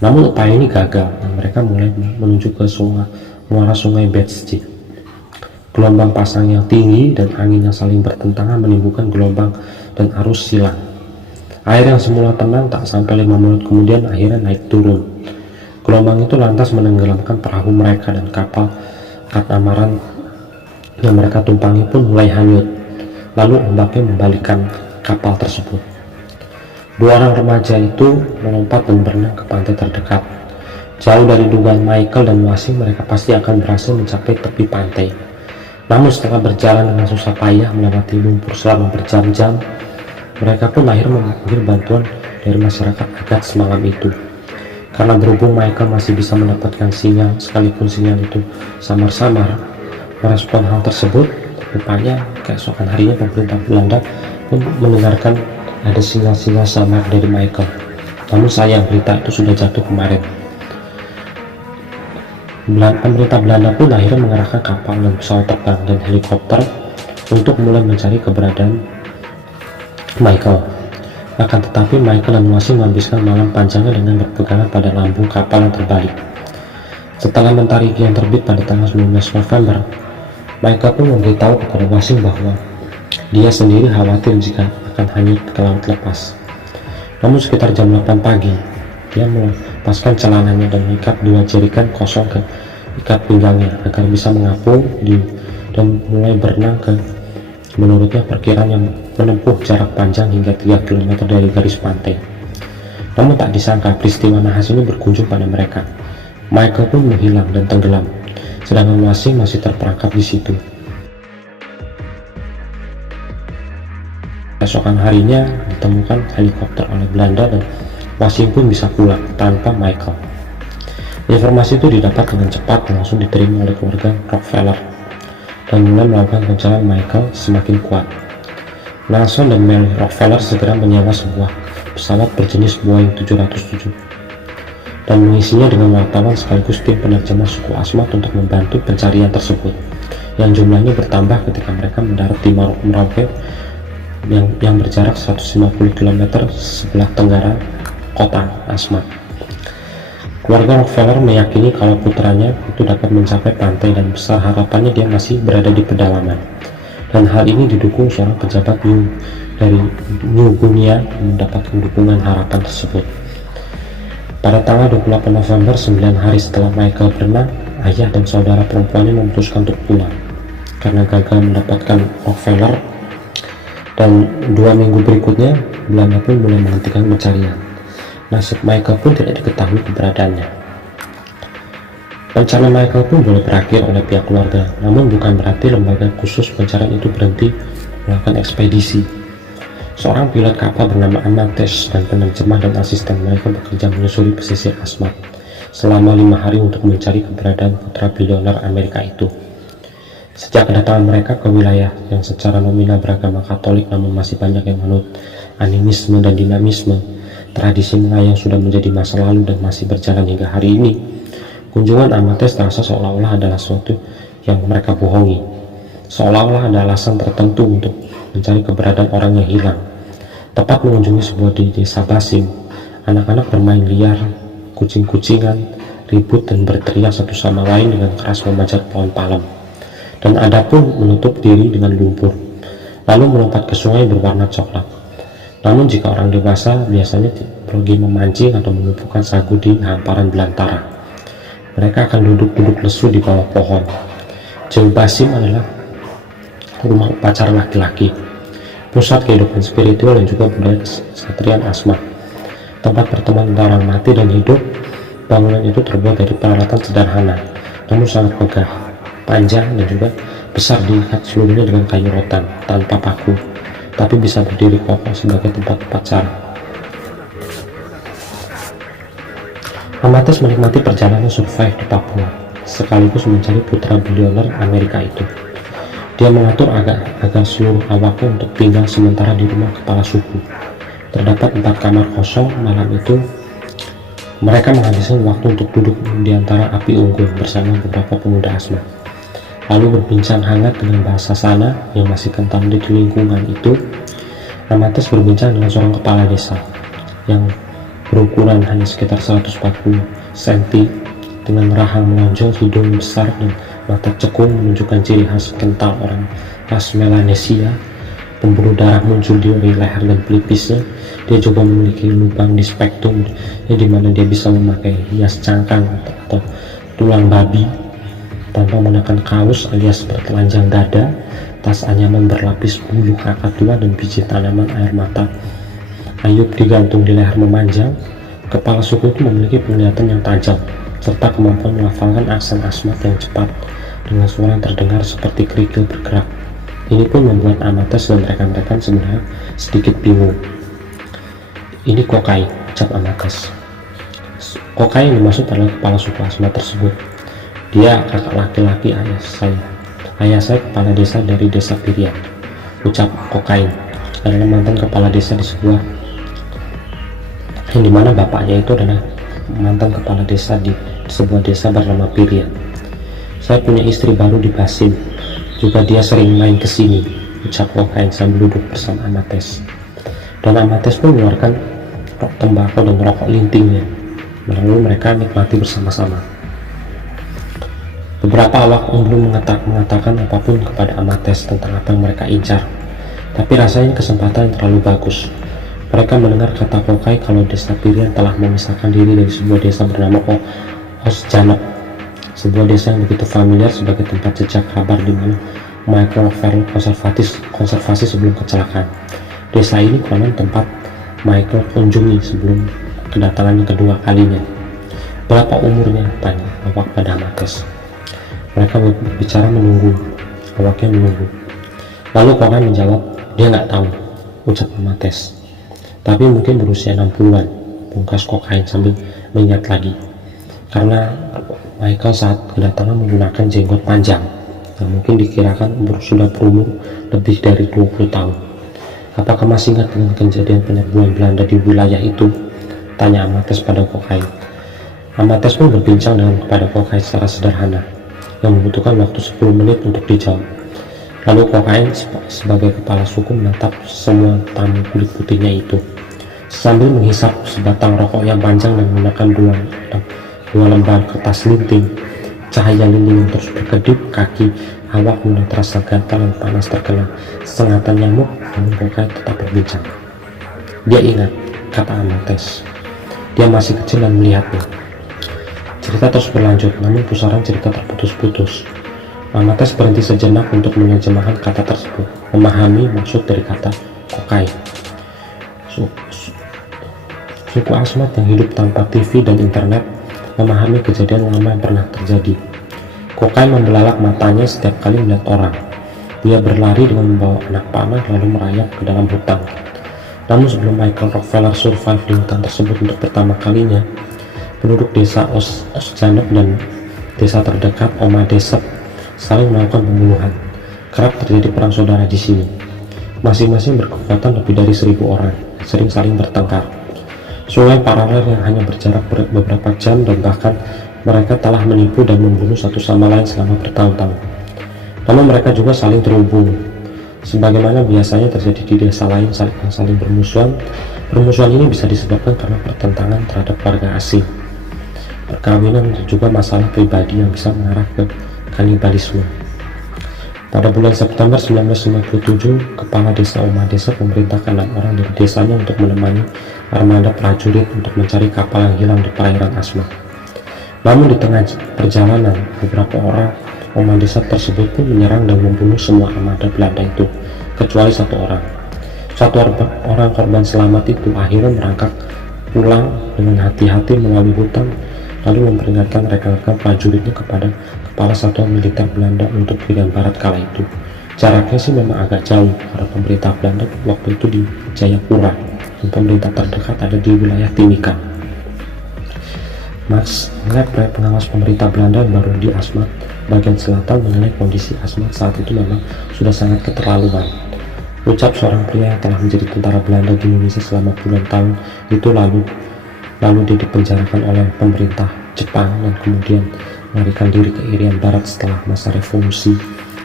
Namun upaya ini gagal dan mereka mulai menuju ke muara sungai Betsy. Gelombang pasang yang tinggi dan angin yang saling bertentangan menimbulkan gelombang dan arus silang. Air yang semula tenang tak sampai 5 menit kemudian akhirnya naik turun. Gelombang itu lantas menenggelamkan perahu mereka dan kapal katamaran yang mereka tumpangi pun mulai hanyut. Lalu ombaknya membalikkan kapal tersebut. 2 orang remaja itu melompat dan berenang ke pantai terdekat. Jauh dari dugaan Michael dan Washing, mereka pasti akan berhasil mencapai tepi pantai. Namun setelah berjalan dengan susah payah melewati lumpur selama berjam-jam, mereka pun akhirnya memanggil bantuan dari masyarakat Agats malam itu. Karena berhubung Michael masih bisa mendapatkan sinyal, sekalipun sinyal itu samar-samar, Merespon hal tersebut, rupanya keesokan harinya pemerintah Belanda pun mendengarkan ada sinyal-sinyal samar dari Michael. Namun sayang, berita itu sudah jatuh kemarin. Pemerintah Belanda pun akhirnya mengerahkan kapal dan pesawat terbang dan helikopter untuk mulai mencari keberadaan Michael. Akan tetapi Michael dan Wasing menghabiskan malam panjangnya dengan berpegangan pada lambung kapal yang terbalik. Setelah mentari yang terbit pada tanggal 19 November, Michael pun memberitahu kepada Wasing bahwa dia sendiri khawatir jika akan hanyut ke laut lepas. Namun sekitar jam 8 pagi, dia melepaskan celananya dan mengikat 2 jerikan kosong ke ikat pinggangnya agar bisa mengapung dan mulai berenang ke, menurutnya, perkiraan yang menempuh jarak panjang hingga 3 km dari garis pantai. Namun tak disangka peristiwa nahas ini berkunjung pada mereka. Michael pun menghilang dan tenggelam, sedangkan Wasing masih terperangkap di situ. Keesokan harinya ditemukan helikopter oleh Belanda dan Wasing pun bisa pulang tanpa Michael. Informasi itu didapat dengan cepat dan langsung diterima oleh keluarga Rockefeller dan mulai melakukan pencarian Michael semakin kuat. Nelson dan Mary Rockefeller segera menyewa sebuah pesawat berjenis Boeing 707 dan mengisinya dengan wartawan sekaligus tim penerjemah suku Asmat untuk membantu pencarian tersebut, yang jumlahnya bertambah ketika mereka mendarat di Merauke yang berjarak 150 km sebelah tenggara kota Asmat. Keluarga Rockefeller meyakini kalau putranya itu dapat mencapai pantai dan besar harapannya dia masih berada di pedalaman. Dan hal ini didukung seorang pejabat dari New Guinea yang mendapatkan dukungan harapan tersebut. Pada tanggal 28 November, 9 hari setelah Michael berenang, ayah dan saudara perempuannya memutuskan untuk pulang karena gagal mendapatkan Rockefeller, dan 2 minggu berikutnya Belanda pun mulai menghentikan pencarian. Nasib Michael pun tidak diketahui keberadaannya. Pencarian Michael pun boleh berakhir oleh pihak keluarga, namun bukan berarti lembaga khusus pencarian itu berhenti melakukan ekspedisi. Seorang pilot kapal bernama Amantes dan penerjemah dan asisten mereka bekerja menyusuri pesisir Asmat selama 5 hari untuk mencari keberadaan putra bilioner Amerika itu. Sejak kedatangan mereka ke wilayah yang secara nominal beragama Katolik namun masih banyak yang menurut animisme dan dinamisme, tradisi melayang sudah menjadi masa lalu dan masih berjalan hingga hari ini. Kunjungan Amantes terasa seolah-olah adalah sesuatu yang mereka bohongi, seolah-olah ada alasan tertentu untuk mencari keberadaan orang yang hilang. Tepat mengunjungi sebuah di desa Basim, anak-anak bermain liar, kucing-kucingan, ribut dan berteriak satu sama lain dengan keras memanjat pohon palem. Dan ada pun menutup diri dengan lumpur, lalu melompat ke sungai berwarna coklat. Namun jika orang dewasa biasanya pergi memancing atau menumpukan sagu di hamparan belantara, mereka akan duduk-duduk lesu di bawah pohon. Jauh Basim adalah rumah upacara laki-laki, pusat kehidupan spiritual dan juga budaya kesatrian Asmat, tempat pertemuan antara orang mati dan hidup. Bangunan itu terbuat dari peralatan sederhana namun sangat megah, panjang dan juga besar, diikat seluruhnya dengan kayu rotan tanpa paku, tapi bisa berdiri kokoh sebagai tempat upacara. Amantes menikmati perjalanan survive di Papua sekaligus mencari putra bilioner Amerika itu. Dia mengatur agar seluruh awaknya untuk tinggal sementara di rumah kepala suku. Terdapat 4 kamar kosong. Malam itu mereka menghabiskan waktu untuk duduk di antara api unggun bersama beberapa pemuda Asmat, lalu berbincang hangat dengan bahasa sana yang masih kental di lingkungan itu. Amantes berbincang dengan seorang kepala desa yang berukuran hanya sekitar 140 cm dengan rahang menonjol, hidung besar dan mata cekung menunjukkan ciri khas kental orang ras Melanesia. Pembuluh darah muncul di leher dan pelipisnya. Dia juga memiliki lubang di spektum di mana dia bisa memakai hias cangkang atau tulang babi tanpa menekan kaos alias bertelanjang dada, tas anyaman berlapis bulu kakatua dan biji tanaman air mata Ayub digantung di leher memanjang. Kepala suku itu memiliki penglihatan yang tajam serta kemampuan melafalkan aksen Asmat yang cepat dengan suara yang terdengar seperti kerikil bergerak. Ini pun membuat Amantes dan rekan-rekan sebenarnya sedikit bingung. Ini Kokai, ucap Amantes. Kokai yang dimaksud adalah kepala suku Asmat tersebut. Dia kakak laki-laki ayah saya. "Ayah saya kepala desa dari desa Pirian," ucap Kokain, adalah mantan kepala desa di sebuah yang dimana bapaknya itu adalah mantan kepala desa di sebuah desa bernama Pirian. "Saya punya istri baru di Basim, juga dia sering main ke sini," ucap Kokain sambil duduk bersama Amates. Dan Amates pun mengeluarkan tembakau dan rokok lintingnya, lalu mereka nikmati bersama-sama. Beberapa awak belum mengatakan apapun kepada Amates tentang apa yang mereka incar, tapi rasanya kesempatan yang terlalu bagus. Mereka mendengar kata Kokai kalau desa Pirian telah memisahkan diri dari sebuah desa bernama Osjanep, sebuah desa yang begitu familiar sebagai tempat jejak kabar di mana Michael Farrell konservasi sebelum kecelakaan. Desa ini konon tempat Michael kunjungi sebelum kedatangannya kedua kalinya. "Berapa umurnya?" tanya awak pada Amates. Mereka berbicara menunggu, awaknya menunggu. Lalu Kokai menjawab, "Dia nggak tahu," ucap Amates. "Tapi mungkin berusia 60-an, pungkas Kokain sambil mengingat lagi. Karena Michael saat kedatangan menggunakan jenggot panjang, yang mungkin dikirakan sudah berumur lebih dari 20 tahun. "Apakah masih ingat dengan kejadian penyerbuan Belanda di wilayah itu?" tanya Amates pada Kokai. Amates pun berbincang dengan kepada Kokai secara sederhana, yang membutuhkan waktu 10 menit untuk dijawab. Lalu Kokai sebagai kepala suku menatap semua tamu kulit putihnya itu, sambil menghisap sebatang rokok yang panjang dan menggunakan dua lembar kertas linting. Cahaya lilin yang terus berkedip, kaki awak mulai terasa gatal dan panas terkena sengatan nyamuk, namun Kokai tetap berbincang. "Dia ingat," kata Amates. "Dia masih kecil dan melihatnya." Cerita terus berlanjut, namun pusaran cerita terputus-putus. Amates berhenti sejenak untuk menerjemahkan kata tersebut, memahami maksud dari kata Kokai. Suku Asmat yang hidup tanpa TV dan internet memahami kejadian lama yang pernah terjadi. Kokai membelalak matanya setiap kali melihat orang. Dia berlari dengan membawa anak panah lalu merayap ke dalam hutan. Namun sebelum Michael Rockefeller survive di hutan tersebut untuk pertama kalinya, penduduk desa Osjanep dan desa terdekat Oma Desep saling melakukan pembunuhan. Kerap terjadi perang saudara di sini. Masing-masing berkekuatan lebih dari 1.000 orang, sering saling bertengkar. Sungai paralel yang hanya berjarak beberapa jam, dan bahkan mereka telah menipu dan membunuh satu sama lain selama bertahun-tahun. Namun mereka juga saling terhubung, sebagaimana biasanya terjadi di desa lain yang saling bermusuhan. Permusuhan ini bisa disebabkan karena pertentangan terhadap warga asing, perkawinan, dan juga masalah pribadi yang bisa mengarah ke kanibalisme. Pada bulan September 1957, kepala desa Oma Desep memerintahkan 6 orang dari desanya untuk menemani armada prajurit untuk mencari kapal yang hilang di perairan Asmat. Namun di tengah perjalanan, beberapa orang Oma Desep tersebut pun menyerang dan membunuh semua armada Belanda itu, kecuali 1 orang. Satu orang korban selamat itu akhirnya berangkat pulang dengan hati-hati melalui hutan, lalu memperingatkan rekan-rekan prajuritnya kepada kepala satuan militer Belanda untuk pilihan barat kala itu. Jaraknya sih memang agak jauh karena pemerintah Belanda waktu itu di Jayapura dan pemerintah terdekat ada di wilayah Timikan. Max Lepre, pengawas pemerintah Belanda yang baru di Asmat bagian selatan, menilai kondisi Asmat saat itu memang sudah sangat keterlaluan. Ucap seorang pria yang telah menjadi tentara Belanda di Indonesia selama puluhan tahun itu lalu dia dipenjarakan oleh pemerintah Jepang dan kemudian melarikan diri ke Irian Barat setelah masa revolusi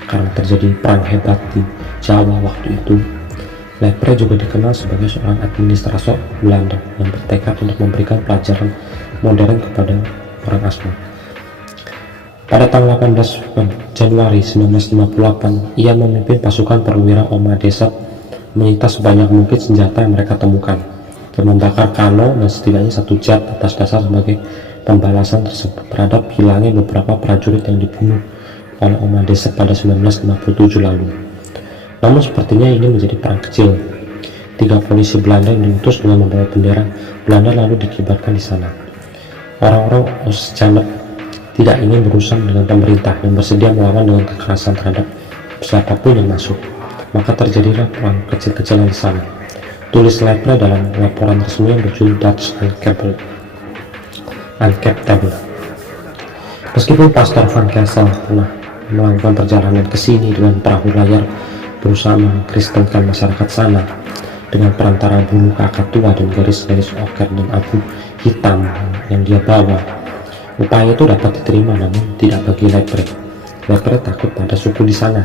karena terjadi perang hebat di Jawa waktu itu. Lepre juga dikenal sebagai seorang administrator Belanda yang bertekad untuk memberikan pelajaran modern kepada orang Asmat. Pada tanggal 18 Januari 1958, ia memimpin pasukan perwira Oma Desep menyita sebanyak mungkin senjata yang mereka temukan dan membakar kano dan setidaknya 1 jet atas dasar sebagai pembalasan tersebut terhadap hilangnya beberapa prajurit yang dibunuh oleh Oma Desep pada 1957 lalu. Namun sepertinya ini menjadi perang kecil. 3 polisi Belanda yang diutus dengan membawa bendera Belanda lalu dikibarkan di sana. Orang-orang Osjanep tidak ingin berurusan dengan pemerintah dan bersedia melawan dengan kekerasan terhadap siapapun yang masuk. Maka terjadilah perang kecil-kecilan di sana. Tulis Lepre dalam laporan resmi yang berjudul Dutch Uncapable. Meskipun Pastor Van Kessel pernah melakukan perjalanan ke sini dengan perahu layar, berusaha mengkristenkan masyarakat sana dengan perantara bulu kakak tua dan garis-garis oker dan abu hitam yang dia bawa. Upaya itu dapat diterima, namun tidak bagi Lepre. Lepre takut pada suku di sana,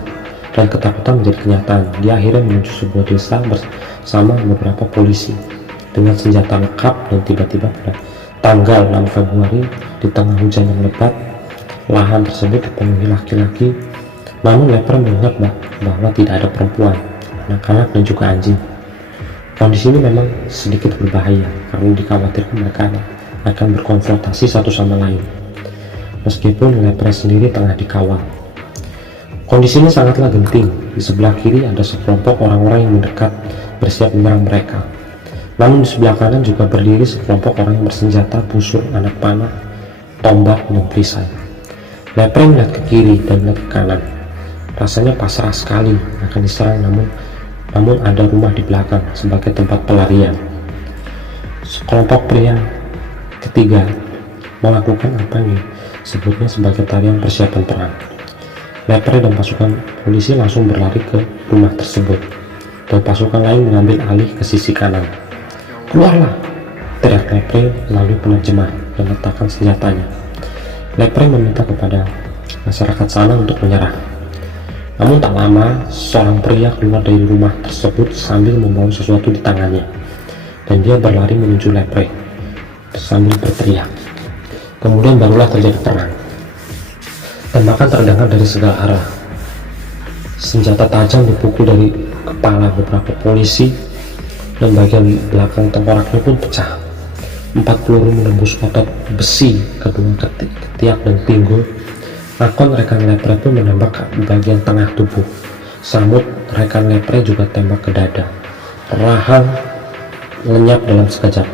dan ketakutan menjadi kenyataan. Dia akhirnya menuju sebuah desa bersama beberapa polisi dengan senjata lengkap, dan tiba-tiba pada tanggal 6 Februari di tengah hujan yang lebat, lahan tersebut dipenuhi laki-laki. Namun Lepre melihat bahwa tidak ada perempuan, anak-anak, dan juga anjing. Kondisi ini memang sedikit berbahaya karena dikhawatirkan mereka akan berkonfrontasi satu sama lain, meskipun Lepre sendiri tengah dikawal. Kondisinya sangatlah genting. Di sebelah kiri ada sekelompok orang-orang yang mendekat bersiap menyerang mereka. Namun di sebelah kanan juga berdiri sekelompok orang yang bersenjata busur, anak panah, tombak, dan perisai. Lepre melihat ke kiri dan melihat ke kanan. Rasanya pasrah sekali akan diserang, namun ada rumah di belakang sebagai tempat pelarian. Sekelompok pria ketiga melakukan apa yang disebutnya sebagai tarian persiapan perang. Lepre dan pasukan polisi langsung berlari ke rumah tersebut, dan pasukan lain mengambil alih ke sisi kanan. "Keluarlah!" teriak Lepre melalui penerjemah dan letakkan senjatanya. Lepre meminta kepada masyarakat sana untuk menyerah. Namun tak lama, seorang pria keluar dari rumah tersebut sambil membawa sesuatu di tangannya, dan dia berlari menuju Lepre sambil berteriak. Kemudian barulah terjadi perang. Tembakan terdengar dari segala arah. Senjata tajam dipukul dari kepala beberapa polisi, dan bagian belakang tengkoraknya pun pecah. 4 peluru menembus otot besi kedua ketiak dan pinggul. Akon rekan Lepre pun menembak ke bagian tengah tubuh. Samut rekan Lepre juga tembak ke dada. Rahang lenyap dalam sekejap.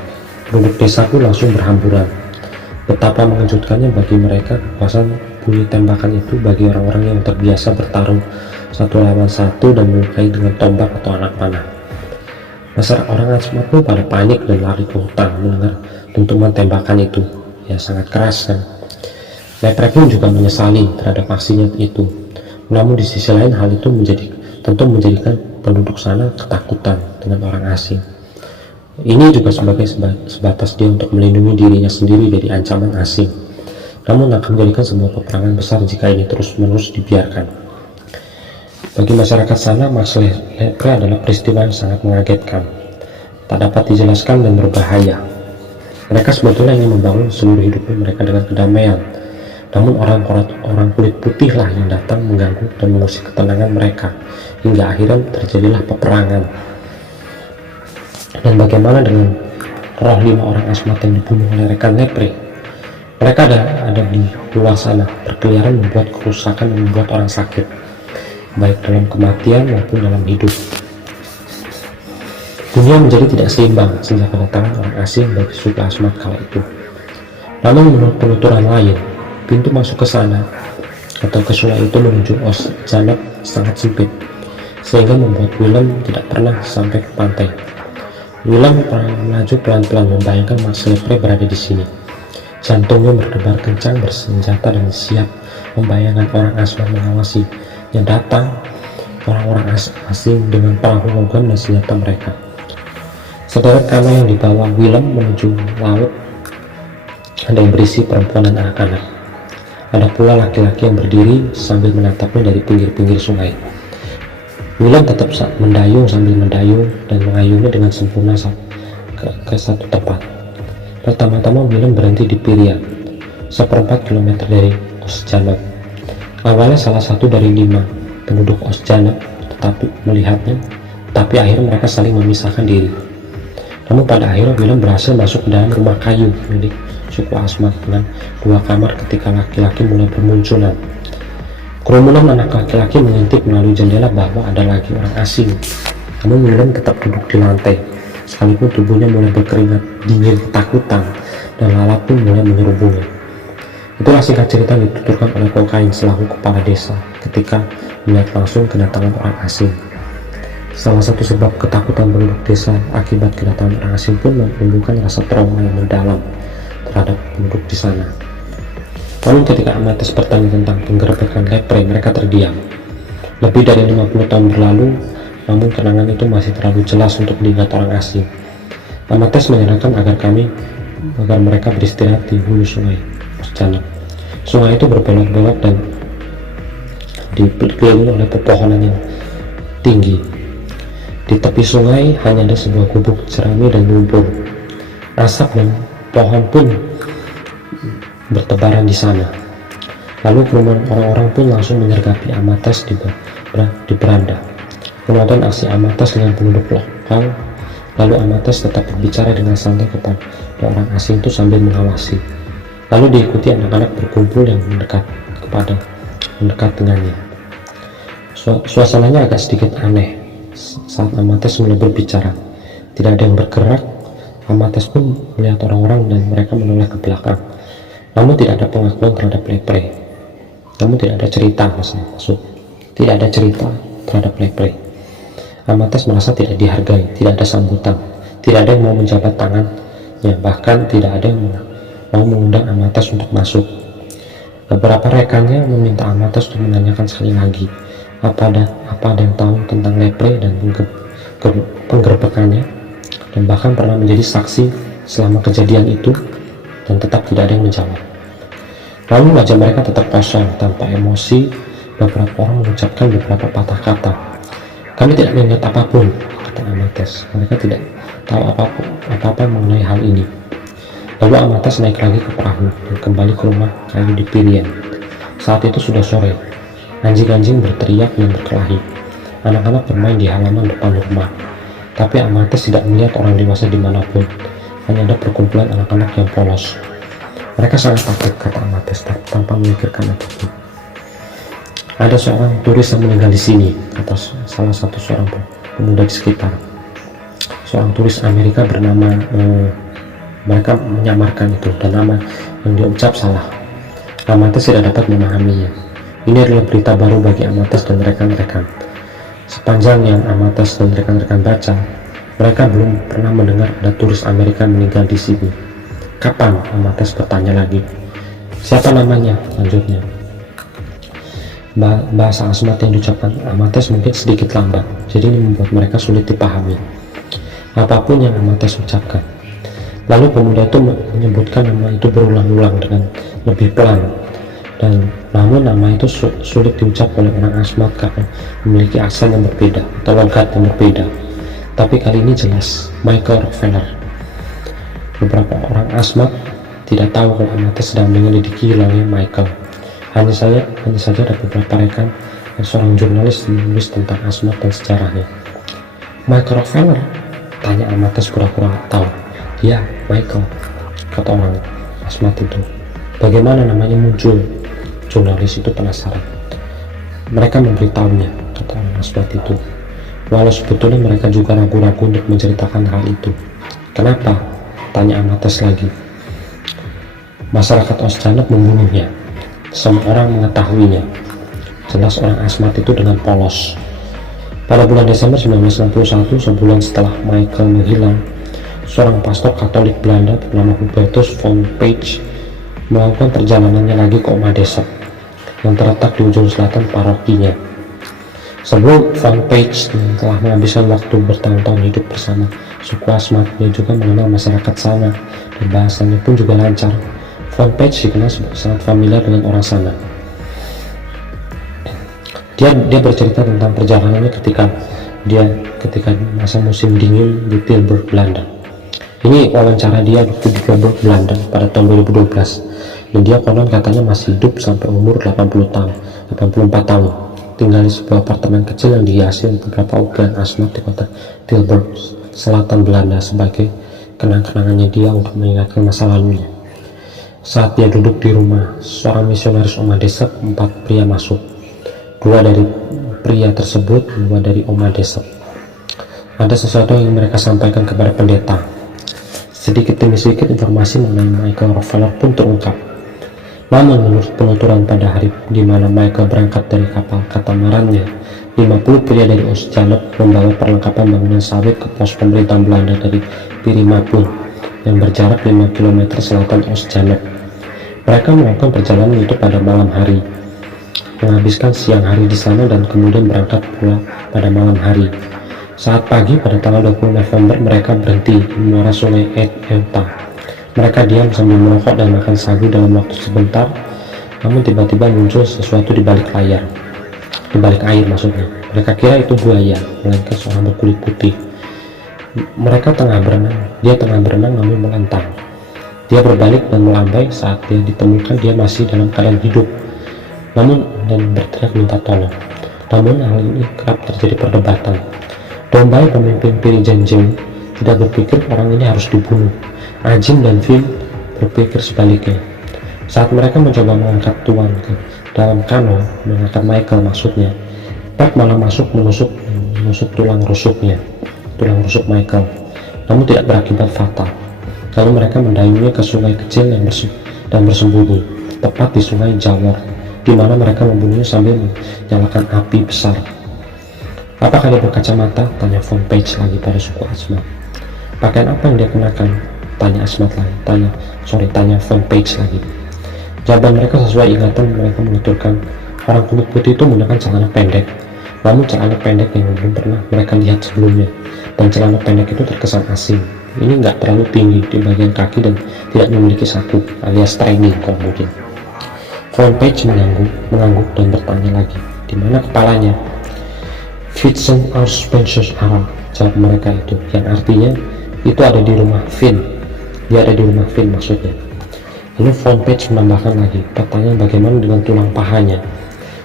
Penduduk desa pun langsung berhamburan. Betapa mengejutkannya bagi mereka kekuasaan bunyi tembakan itu bagi orang-orang yang terbiasa bertarung satu lawan satu dan melukai dengan tombak atau anak panah. Masyarakat orang Asmat pun pada panik dan lari ke hutan mendengar dentuman tembakan itu. Ya, sangat keras kan. Lepre pun juga menyesali terhadap aksinya itu. Namun di sisi lain hal itu tentu menjadikan penduduk sana ketakutan dengan orang asing. Ini juga sebagai sebatas dia untuk melindungi dirinya sendiri dari ancaman asing. Namun akan menjadikan sebuah peperangan besar jika ini terus-menerus dibiarkan. Bagi masyarakat sana, masalah Lepre adalah peristiwa yang sangat mengagetkan, tak dapat dijelaskan dan berbahaya. Mereka sebetulnya ingin membangun seluruh hidupnya mereka dengan kedamaian. Namun orang kulit putih lah yang datang mengganggu dan mengusik ketenangan mereka, hingga akhirnya terjadilah peperangan. Dan bagaimana dengan roh 5 orang Asmat yang dibunuh oleh rekan Lepre? Mereka ada di luar sana, berkeliaran membuat kerusakan dan membuat orang sakit, baik dalam kematian maupun dalam hidup. Dunia menjadi tidak seimbang sejak kedatangan orang asing bagi suku Asmat kala itu. Namun menurut penuturan lain, pintu masuk ke sana atau ke sungai itu menuju Osjanab sangat sempit, sehingga membuat Willem tidak pernah sampai ke pantai. Willem melaju pelan-pelan membayangkan Mas Lepre berada di sini. Jantungnya berdebar kencang, bersenjata dan siap membayangkan orang Asmat mengawasi yang datang, orang-orang asing dengan perahu logam dan senjata mereka. Sederet kamar yang dibawa Willem menuju laut ada yang berisi perempuan dan anak-anak. Ada pula laki-laki yang berdiri sambil menatapnya dari pinggir-pinggir sungai. Willem tetap mendayung sambil mendayung dan mengayunnya dengan sempurna ke satu tempat. Pertama-tama Willem berhenti di Piria, 1/4 kilometer dari Osjanab. Awalnya salah satu dari 5 penduduk Osjanab tapi akhirnya mereka saling memisahkan diri. Namun pada akhirnya Willem berhasil masuk ke dalam rumah kayu milik suku Asmat dengan 2 kamar ketika laki-laki mulai bermunculan. Kerumunan anak laki-laki mengintip melalui jendela bahwa ada lagi orang asing. Namun Willem tetap duduk di lantai, sekalipun tubuhnya mulai berkeringat dingin ketakutan dan lalat pun mulai menyerubungi. Itulah singkat cerita yang dituturkan oleh Kokain selaku kepala desa ketika melihat langsung kedatangan orang asing. Salah satu sebab ketakutan penduduk desa akibat kedatangan orang asing pun menimbulkan rasa trauma yang mendalam terhadap penduduk di sana. Namun ketika Amates bertanya tentang penggerbekan lepre, mereka terdiam. Lebih dari 50 tahun berlalu, namun kenangan itu masih terlalu jelas untuk diingat orang asing. Amates menyarankan agar mereka beristirahat di hulu sungai Osjanek. Sungai itu berbelok-belok dan dikelilingi oleh pepohonan yang tinggi. Di tepi sungai hanya ada sebuah gubuk jerami dan lumpur. Asap dan pohon pun bertebaran di sana. Lalu kerumunan orang-orang pun langsung menyergapi Amates di beranda, menonton aksi Amates dengan penduduk lokal. Lalu Amates tetap berbicara dengan santai kepada orang asing itu sambil mengawasi. Lalu diikuti anak-anak berkumpul yang mendekat dengannya. Suasananya agak sedikit aneh saat Amates mulai berbicara. Tidak ada yang bergerak. Amates pun melihat orang-orang dan mereka menoleh ke belakang. Namun tidak ada pengakuan terhadap lepre. Tidak ada cerita terhadap lepre. Amates merasa tidak dihargai, tidak ada sambutan, tidak ada yang mau menjabat tangannya, bahkan tidak ada yang mau mengundang Amates untuk masuk. Beberapa rekannya meminta Amates untuk menanyakan sekali lagi apa ada yang tahu tentang lepre dan penggerbekannya, dan bahkan pernah menjadi saksi selama kejadian itu, dan tetap tidak ada yang menjawab. Lalu wajah mereka tetap kosong, tanpa emosi. Beberapa orang mengucapkan beberapa patah kata. Kami tidak mengingat apapun, kata Amates. Mereka tidak tahu apa-apa mengenai hal ini. Lalu Amates naik lagi ke perahu dan kembali ke rumah kayu di Pirien. Saat itu sudah sore. Anjing-anjing berteriak dan berkelahi. Anak-anak bermain di halaman depan rumah. Tapi Amates tidak melihat orang dewasa dimanapun. Hanya ada perkumpulan anak-anak yang polos. Mereka sangat takut, kata Amates tanpa memikirkan apapun. Ada seorang turis yang meninggal di sini, kata salah satu seorang pemuda di sekitar. Seorang turis Amerika bernama, mereka menyamarkan itu, dan nama yang diucap salah. Amates tidak dapat memahaminya. Ini adalah berita baru bagi Amates dan rekan-rekan. Sepanjang yang Amates dan rekan-rekan baca, mereka belum pernah mendengar ada turis Amerika meninggal di sini. Kapan? Amates bertanya lagi. Siapa namanya? Lanjutnya. Bahasa Asmat yang diucapkan Amates mungkin sedikit lambat, jadi ini membuat mereka sulit dipahami apapun yang Amates ucapkan. Lalu pemuda itu menyebutkan nama itu berulang-ulang dengan lebih pelan, dan namun nama itu sulit diucap oleh orang Asmat karena memiliki aksen yang berbeda atau logat yang berbeda. Tapi kali ini jelas, Michael Rockefeller. Beberapa orang Asmat tidak tahu kalau Amates sedang menyelidiki hilangnya Michael. Hanya saja ada beberapa rekan dan seorang jurnalis menulis tentang Asmat dan sejarahnya. Michael Rockefeller? Tanya Amates pura-pura tahu. Ya, Michael, kata orang Asmat itu. Bagaimana namanya muncul? Jurnalis itu penasaran. Mereka memberitahunya, kata orang Asmat itu. Walau sebetulnya mereka juga ragu-ragu untuk menceritakan hal itu. Kenapa? Tanya Amates lagi. Masyarakat Osjanek membunuhnya. Semua orang mengetahuinya. Jelas orang Asmat itu dengan polos. Pada bulan Desember 1961, sebulan setelah Michael menghilang, seorang pastor Katolik Belanda bernama Hubertus von Page melakukan perjalanannya lagi ke Oma Desa yang terletak di ujung selatan parokinya. Sebelum von Page telah menghabiskan waktu bertahun-tahun hidup bersama suku Asmat, dia juga mengenal masyarakat sana dan bahasanya pun juga lancar. Von Page dikenal sangat familiar dengan orang sana. Dia bercerita tentang perjalanannya ketika masa musim dingin di Tilburg, Belanda. Ini wawancara dia di Tilburg, Belanda pada tahun 2012. Dan dia konon katanya masih hidup sampai umur 84 tahun. Tinggal di sebuah apartemen kecil yang dihiasi beberapa ukiran Asmat di kota Tilburg, selatan Belanda, sebagai kenang-kenangannya dia untuk mengingatkan masa lalunya. Saat dia duduk di rumah seorang misionaris Oma Desa, 4 pria masuk. 2 dari pria tersebut, 2 dari Oma Desa. Ada sesuatu yang mereka sampaikan kepada pendeta. Sedikit demi sedikit informasi mengenai Michael Rockefeller pun terungkap. Namun menurut penuturan pada hari di mana Michael berangkat dari kapal katamarannya, 50 pria dari Osjanek membawa perlengkapan bangunan sawit ke pos pemerintahan Belanda dari Pirimapun yang berjarak 5 km selatan Osjanek. Mereka melakukan perjalanan itu pada malam hari, menghabiskan siang hari di sana dan kemudian berangkat pula pada malam hari. Saat pagi pada tanggal 20 November mereka berhenti di muara sungai Euta. Mereka diam sambil merokok dan makan sagu dalam waktu sebentar, namun tiba-tiba muncul sesuatu di balik layar. Di balik air maksudnya. Mereka kira itu buaya, melainkan seorang berkulit putih. Dia tengah berenang namun melantang. Dia berbalik dan melambai. Saat dia ditemukan dia masih dalam keadaan hidup, dan berteriak minta tolong. Namun hal ini kerap terjadi perdebatan. Dombai, pemimpin Pirijan Jeng, tidak berpikir orang ini harus dibunuh. Ajin dan Vim berpikir sebaliknya. Saat mereka mencoba mengangkat Tuan ke dalam kano, mengangkat Michael maksudnya, Pat malah menusuk tulang rusuk Michael, namun tidak berakibat fatal. Lalu mereka mendayungnya ke sungai kecil dan bersembunyi, tepat di sungai Jawor, di mana mereka membunuhnya sambil menyalakan api besar. Apakah dia berkacamata? Tanya Von Page lagi pada suku Asmat. Pakaian apa yang dia kenakan? Tanya Asmat lagi. Tanya Von Page lagi. Jawaban mereka sesuai ingatan mereka menuturkan orang kulit putih itu menggunakan celana pendek, namun celana pendek yang belum pernah mereka lihat sebelumnya, dan celana pendek itu terkesan asing. Ini nggak terlalu tinggi di bagian kaki dan tidak memiliki saku alias training kalau mungkin. Von Page mengangguk dan bertanya lagi, di mana kepalanya? Vincent our Spencer's Arab, jawab mereka itu, yang artinya itu ada di rumah Finn. Dia ada di rumah Finn maksudnya. Lalu Von Page menambahkan lagi, pertanyaan bagaimana dengan tulang pahanya,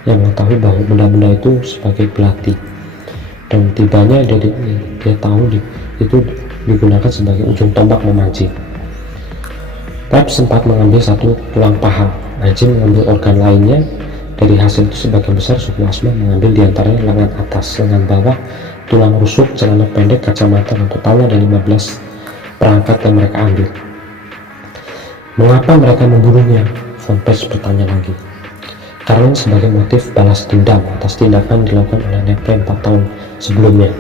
yang mengetahui bahwa benda-benda itu sebagai belati, dan tibanya dia tahu itu digunakan sebagai ujung tombak memancing. Pep sempat mengambil satu tulang paha, Ajin mengambil organ lainnya. Dari hasil itu sebagian besar suku Asma mengambil diantaranya lengan atas, lengan bawah, tulang rusuk, celana pendek, kacamata, dan totalnya ada 15 perangkat yang mereka ambil. Mengapa mereka membunuhnya? Von Page bertanya lagi. Karena sebagai motif balas dendam atas tindakan dilakukan oleh Nepre 4 tahun sebelumnya.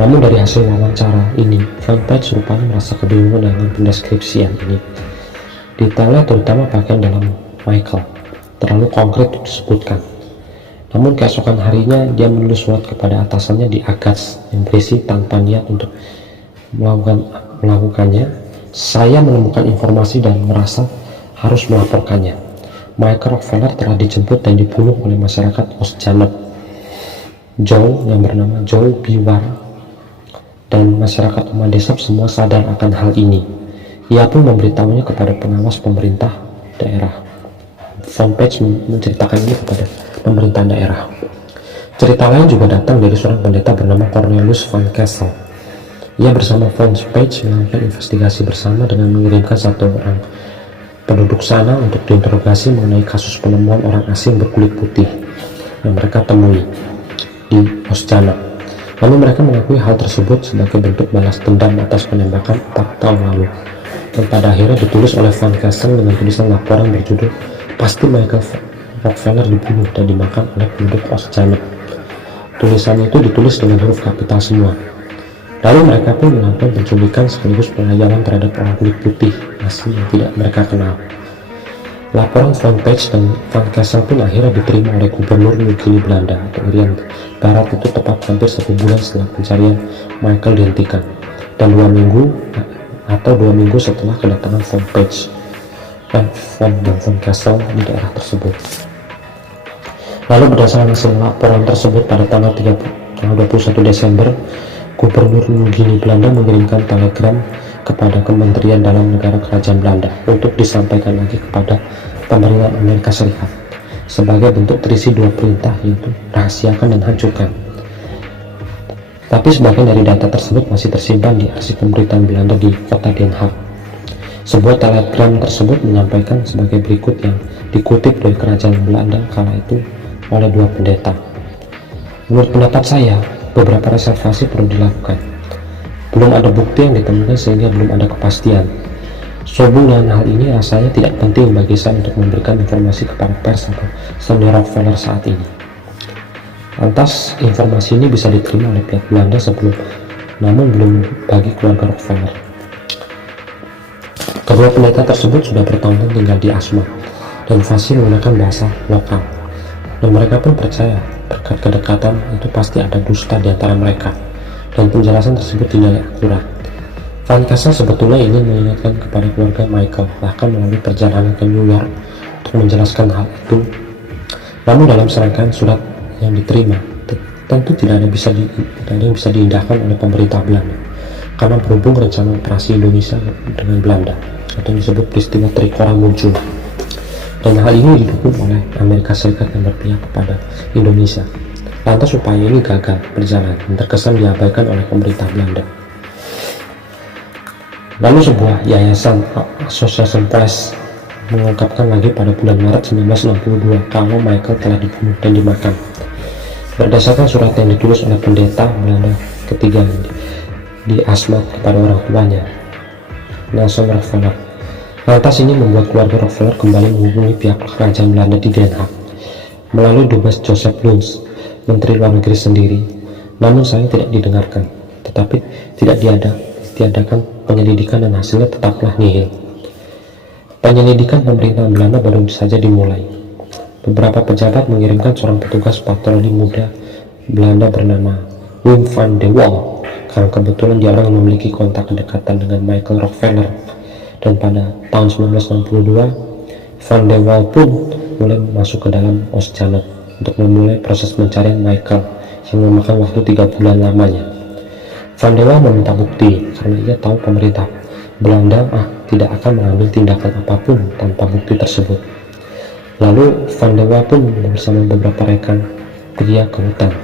Namun dari hasil wawancara ini, Von Page rupanya merasa kebingungan dengan pendeskripsian ini. Detailnya terutama pakaian dalam Michael terlalu konkret untuk disebutkan. Namun keesokan harinya dia menulis surat kepada atasannya di Agats yang berisi tanpa niat untuk melakukannya. Saya menemukan informasi dan merasa harus melaporkannya. Michael Rockefeller telah dijemput dan dibunuh oleh masyarakat Ostjanep. Joe yang bernama Joe Biwar dan masyarakat Umadesap semua sadar akan hal ini. Ia pun memberitahunya kepada pengawas pemerintah daerah. Von Page menceritakan ini kepada pemerintah daerah. Cerita lain juga datang dari seorang pendeta bernama Cornelius van Kessel. Ia bersama Von Page melakukan investigasi bersama dengan mengirimkan satu orang penduduk sana untuk diinterogasi mengenai kasus penemuan orang asing berkulit putih yang mereka temui di Ostjanep. Lalu mereka mengakui hal tersebut sebagai bentuk balas dendam atas penembakan 4 tahun lalu, dan pada akhirnya ditulis oleh Van Kessel dengan tulisan laporan berjudul "Pasti Michael Rockefeller dibunuh dan dimakan oleh penduduk Ostjanep." Tulisan itu ditulis dengan huruf kapital semua. Lalu mereka pun melakukan penculikan sekaligus pengajaran terhadap orang kulit putih asli yang tidak mereka kenal. Laporan Von Page dan Van Kessel pun akhirnya diterima oleh Gubernur New Guinea Belanda atau Irian Barat itu tepat hampir 1 bulan setelah pencarian Michael dihentikan, dan 2 minggu setelah kedatangan Von Page dan Von Kessel di daerah tersebut. Lalu berdasarkan hasil laporan tersebut pada tanggal 21 Desember, Gubernur New Guinea Belanda mengirimkan telegram kepada Kementerian Dalam Negara Kerajaan Belanda untuk disampaikan lagi kepada pemerintah Amerika Serikat sebagai bentuk terisi 2 perintah, yaitu rahasiakan dan hancurkan. Tapi sebagian dari data tersebut masih tersimpan di arsip pemerintahan Belanda di kota Den Haag. Sebuah telegram tersebut menyampaikan sebagai berikut yang dikutip dari kerajaan Belanda kala itu oleh 2 pendeta. Menurut pendapat saya, beberapa reservasi perlu dilakukan. Belum ada bukti yang ditemukan sehingga belum ada kepastian. Sehubung dengan hal ini, rasanya tidak penting bagi saya untuk memberikan informasi kepada pers atau senior Rockefeller saat ini. Lantas, informasi ini bisa diterima oleh pihak Belanda namun belum bagi keluarga Rockefeller. Kedua pendeta tersebut sudah bertahun-tahun tinggal di Asmat dan fasih menggunakan bahasa lokal, dan mereka pun percaya berkat kedekatan itu pasti ada dusta di antara mereka, dan penjelasan tersebut tidak akurat. Van Kessel sebetulnya ingin mengingatkan kepada keluarga Michael, bahkan melalui perjalanan ke New York untuk menjelaskan hal itu. Namun dalam serangkaian surat yang diterima, tentu tidak ada yang bisa diindahkan oleh pemerintah Belanda, karena berhubung rencana operasi Indonesia dengan Belanda atau yang disebut peristiwa Trikora muncul, dan hal ini didukung oleh Amerika Serikat yang berpihak kepada Indonesia. Lantas upaya ini gagal berjalan dan terkesan diabaikan oleh pemerintah Belanda. Lalu sebuah yayasan Association Press mengungkapkan lagi pada bulan Maret 1962 kalau Michael telah dibunuh dan dimakan. Berdasarkan surat yang ditulis oleh pendeta Belanda ketiga di Asmat kepada orang tuanya, Nelson Rockefeller. Lantas ini membuat keluarga Rockefeller kembali menghubungi pihak kerajaan Belanda di Den Haag melalui dubes Joseph Luns, Menteri Luar Negeri sendiri. Namun saya tidak didengarkan, tetapi tidak diadakan penyelidikan dan hasilnya tetaplah nihil. Penyelidikan pemerintahan Belanda baru saja dimulai. Beberapa pejabat mengirimkan seorang petugas patroli muda Belanda bernama Wim van de Waal, karena kebetulan dia orang yang memiliki kontak kedekatan dengan Michael Rockefeller. Dan pada tahun 1962, Van de Waal pun mulai masuk ke dalam Oostjanet untuk memulai proses pencarian Michael yang memakan waktu 3 bulan lamanya. Van de Waal meminta bukti karena ia tahu pemerintah Belanda tidak akan mengambil tindakan apapun tanpa bukti tersebut. Lalu Van de Waal pun bersama beberapa rekan pergi ke hutan,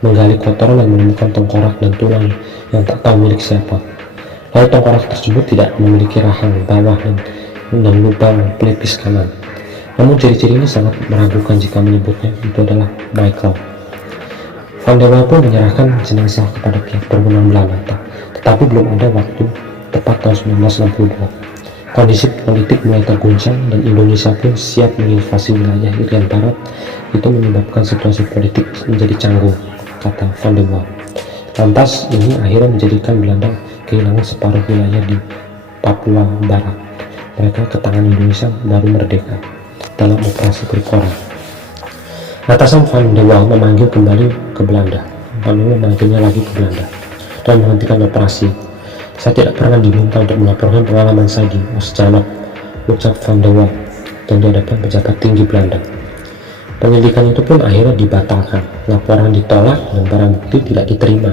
menggali kotoran dan menemukan tengkorak dan tulang yang tak tahu milik siapa. Lalu tengkorak tersebut tidak memiliki rahang bawah dan lubang pelipis kanan. Namun ciri-ciri ini sangat meragukan jika menyebutnya itu adalah Michael. Van de Waal pun menyerahkan jenazah kepada pihak berwenang Belanda, tetapi belum ada waktu tepat tahun 1962. Kondisi politik mulai terguncang dan Indonesia pun siap menginvasi wilayah Irian Barat. Itu menyebabkan situasi politik menjadi canggung, kata Van de Waal. Lantas ini akhirnya menjadikan Belanda kehilangan separuh wilayah di Papua Barat. Mereka ke tangan Indonesia baru merdeka dalam operasi Trikora. Atasan Van de Waal memanggil kembali ke Belanda, lalu memanggilnya lagi ke Belanda dan menghentikan operasi. Saya tidak pernah diminta untuk melaporkan pengalaman saya di Oostjanet, ucap Van de Waal, dan di hadapan pejabat tinggi Belanda. Penyelidikan itu pun akhirnya dibatalkan, laporan ditolak dan barang bukti tidak diterima.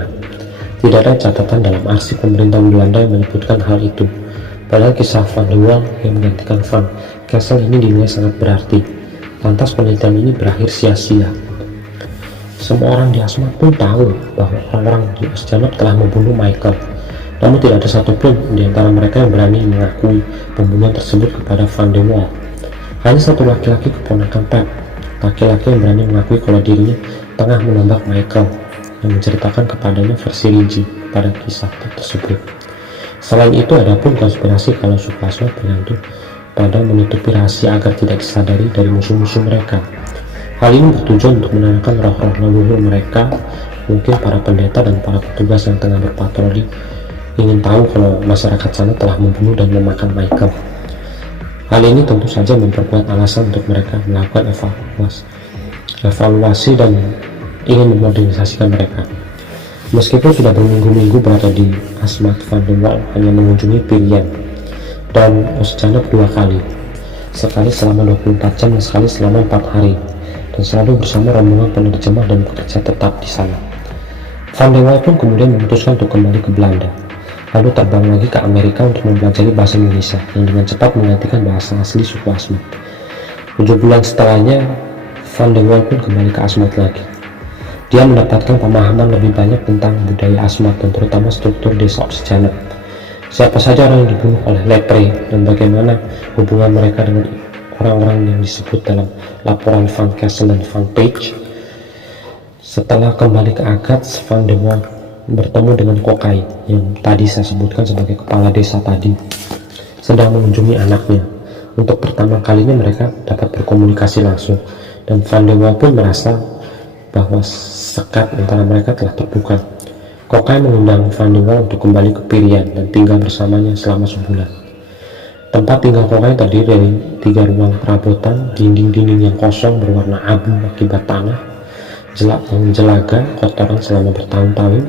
Tidak ada catatan dalam arsip pemerintahan Belanda yang menyebutkan hal itu. Padahal kisah Van de Waal yang menggantikan Van Kessel ini dinilai sangat berarti. Lantas penelitian ini berakhir sia-sia. Semua orang di Asmat pun tahu bahwa orang-orang di Oostjanet telah membunuh Michael. Namun tidak ada satupun di antara mereka yang berani mengakui pembunuhan tersebut kepada Van de Waal. Hanya satu laki-laki keponakan Pep, laki-laki yang berani mengakui kalau dirinya tengah menembak Michael, yang menceritakan kepadanya versi rinci pada kisah tersebut. Selain itu, ada pun konspirasi kalau Sukarno bergantung pada menutupi rahasia agar tidak disadari dari musuh-musuh mereka. Hal ini bertujuan untuk menenangkan roh-roh leluhur mereka. Mungkin para pendeta dan para petugas yang tengah berpatroli ingin tahu kalau masyarakat sana telah membunuh dan memakan Michael. Hal ini tentu saja memperkuat alasan untuk mereka melakukan evaluasi dan ingin memodernisasikan mereka. Meskipun sudah berminggu-minggu berada di Asmat, Van de Waal hanya mengunjungi Pirian dan Oostjanet 2 kali, sekali selama 24 jam dan sekali selama 4 hari, dan selalu bersama rombongan penerjemah dan pekerja tetap di sana. Van de Waal pun kemudian memutuskan untuk kembali ke Belanda, lalu terbang lagi ke Amerika untuk mempelajari bahasa Indonesia yang dengan cepat menggantikan bahasa asli suku Asmat. 7 bulan setelahnya, Van de Waal pun kembali ke Asmat lagi. Dia mendapatkan pemahaman lebih banyak tentang budaya Asmat dan terutama struktur desa Oostjanet. Siapa saja orang yang dibunuh oleh lepre dan bagaimana hubungan mereka dengan orang-orang yang disebut dalam laporan Van Kessel dan Van Page. Setelah kembali ke Agats, Van de Waal bertemu dengan Kokai yang tadi saya sebutkan sebagai kepala desa tadi, sedang mengunjungi anaknya. Untuk pertama kalinya mereka dapat berkomunikasi langsung, dan Van de Waal pun merasa bahwa sekat antara mereka telah terbuka. Kokai mengundang Van de Waal untuk kembali ke Pirian dan tinggal bersamanya selama sebulan. Tempat tinggal Kokai terdiri dari 3 ruang perabotan, dinding-dinding yang kosong berwarna abu akibat tanah, jelaga kotoran selama bertahun-tahun.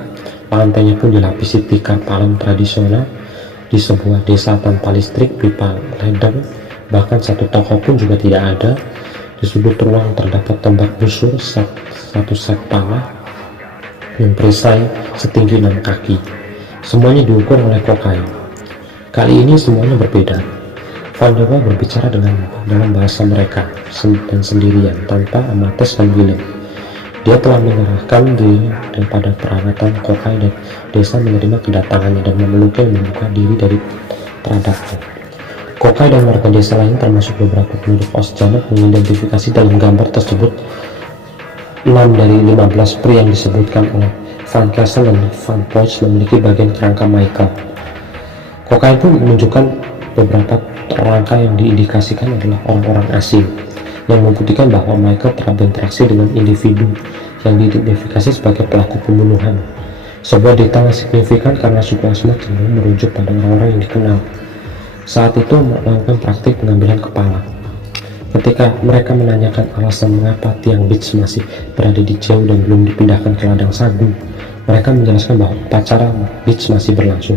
Lantainya pun dilapisi tikar palem tradisional. Di sebuah desa tanpa listrik, pipa ledeng, bahkan satu toko pun juga tidak ada. Di sudut ruang terdapat tombak busur, satu set panah yang perisai setinggi 6 kaki. Semuanya diukur oleh Kokai. Kali ini semuanya berbeda. Van der Waal berbicara dalam bahasa mereka dan sendirian, tanpa Amates dan Willem. Dia telah menyerahkan diri daripada peralatan Kokai, dan desa menerima kedatangannya dan memeluknya membuka diri dari terhadapnya. Kokai dan warga desa lain termasuk beberapa penduduk Ostjannet mengidentifikasi dalam gambar tersebut 6 dari 15 pria yang disebutkan oleh Van Kessel dan Van Poytz memiliki bagian kerangka Michael. Kokai pun menunjukkan beberapa rangka yang diindikasikan adalah orang-orang asing, yang membuktikan bahwa Michael telah berinteraksi dengan individu yang diidentifikasi sebagai pelaku pembunuhan. Sebuah detail yang signifikan karena suku Asmat cenderung merujuk pada orang-orang yang dikenal saat itu melakukan praktik pengambilan kepala. Ketika mereka menanyakan alasan mengapa tiang Beach masih berada di jauh dan belum dipindahkan ke ladang sagu, mereka menjelaskan bahwa upacara Beach masih berlangsung.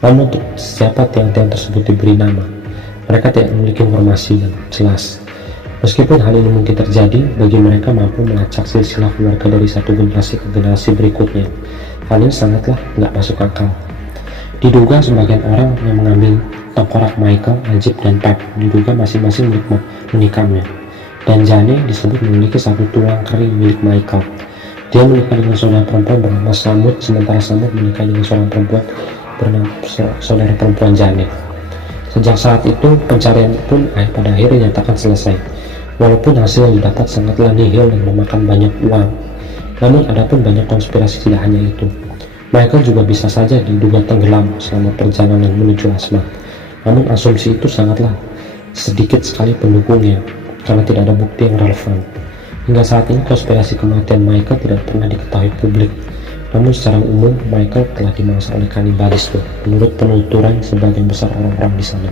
Namun untuk siapa tiang-tiang tersebut diberi nama, mereka tidak memiliki informasi yang jelas. Meskipun hal ini mungkin terjadi, bagi mereka mampu melacak silsilah keluarga dari satu generasi ke generasi berikutnya. Hal ini sangatlah nggak masuk akal. Diduga sebagian orang yang mengambil tengkorak Michael, Najib, dan Pep diduga masing-masing menikamnya. Dan Jane disebut memiliki satu tulang kering milik Michael. Dia menikah dengan saudara perempuan bernama Samut, sementara Samut menikah dengan seorang perempuan bernama saudara perempuan Jane. Sejak saat itu, pencarian pun pada akhirnya dinyatakan selesai. Walaupun hasil yang didapat sangatlah nihil dan memakan banyak uang, namun ada pun banyak konspirasi. Tidak hanya itu, Michael juga bisa saja diduga tenggelam selama perjalanan menuju Asmat. Namun asumsi itu sangatlah sedikit sekali pendukungnya, karena tidak ada bukti yang relevan. Hingga saat ini konspirasi kematian Michael tidak pernah diketahui publik. Namun secara umum Michael telah dimangsa oleh kanibalisme menurut penuturan sebagian besar orang-orang di sana.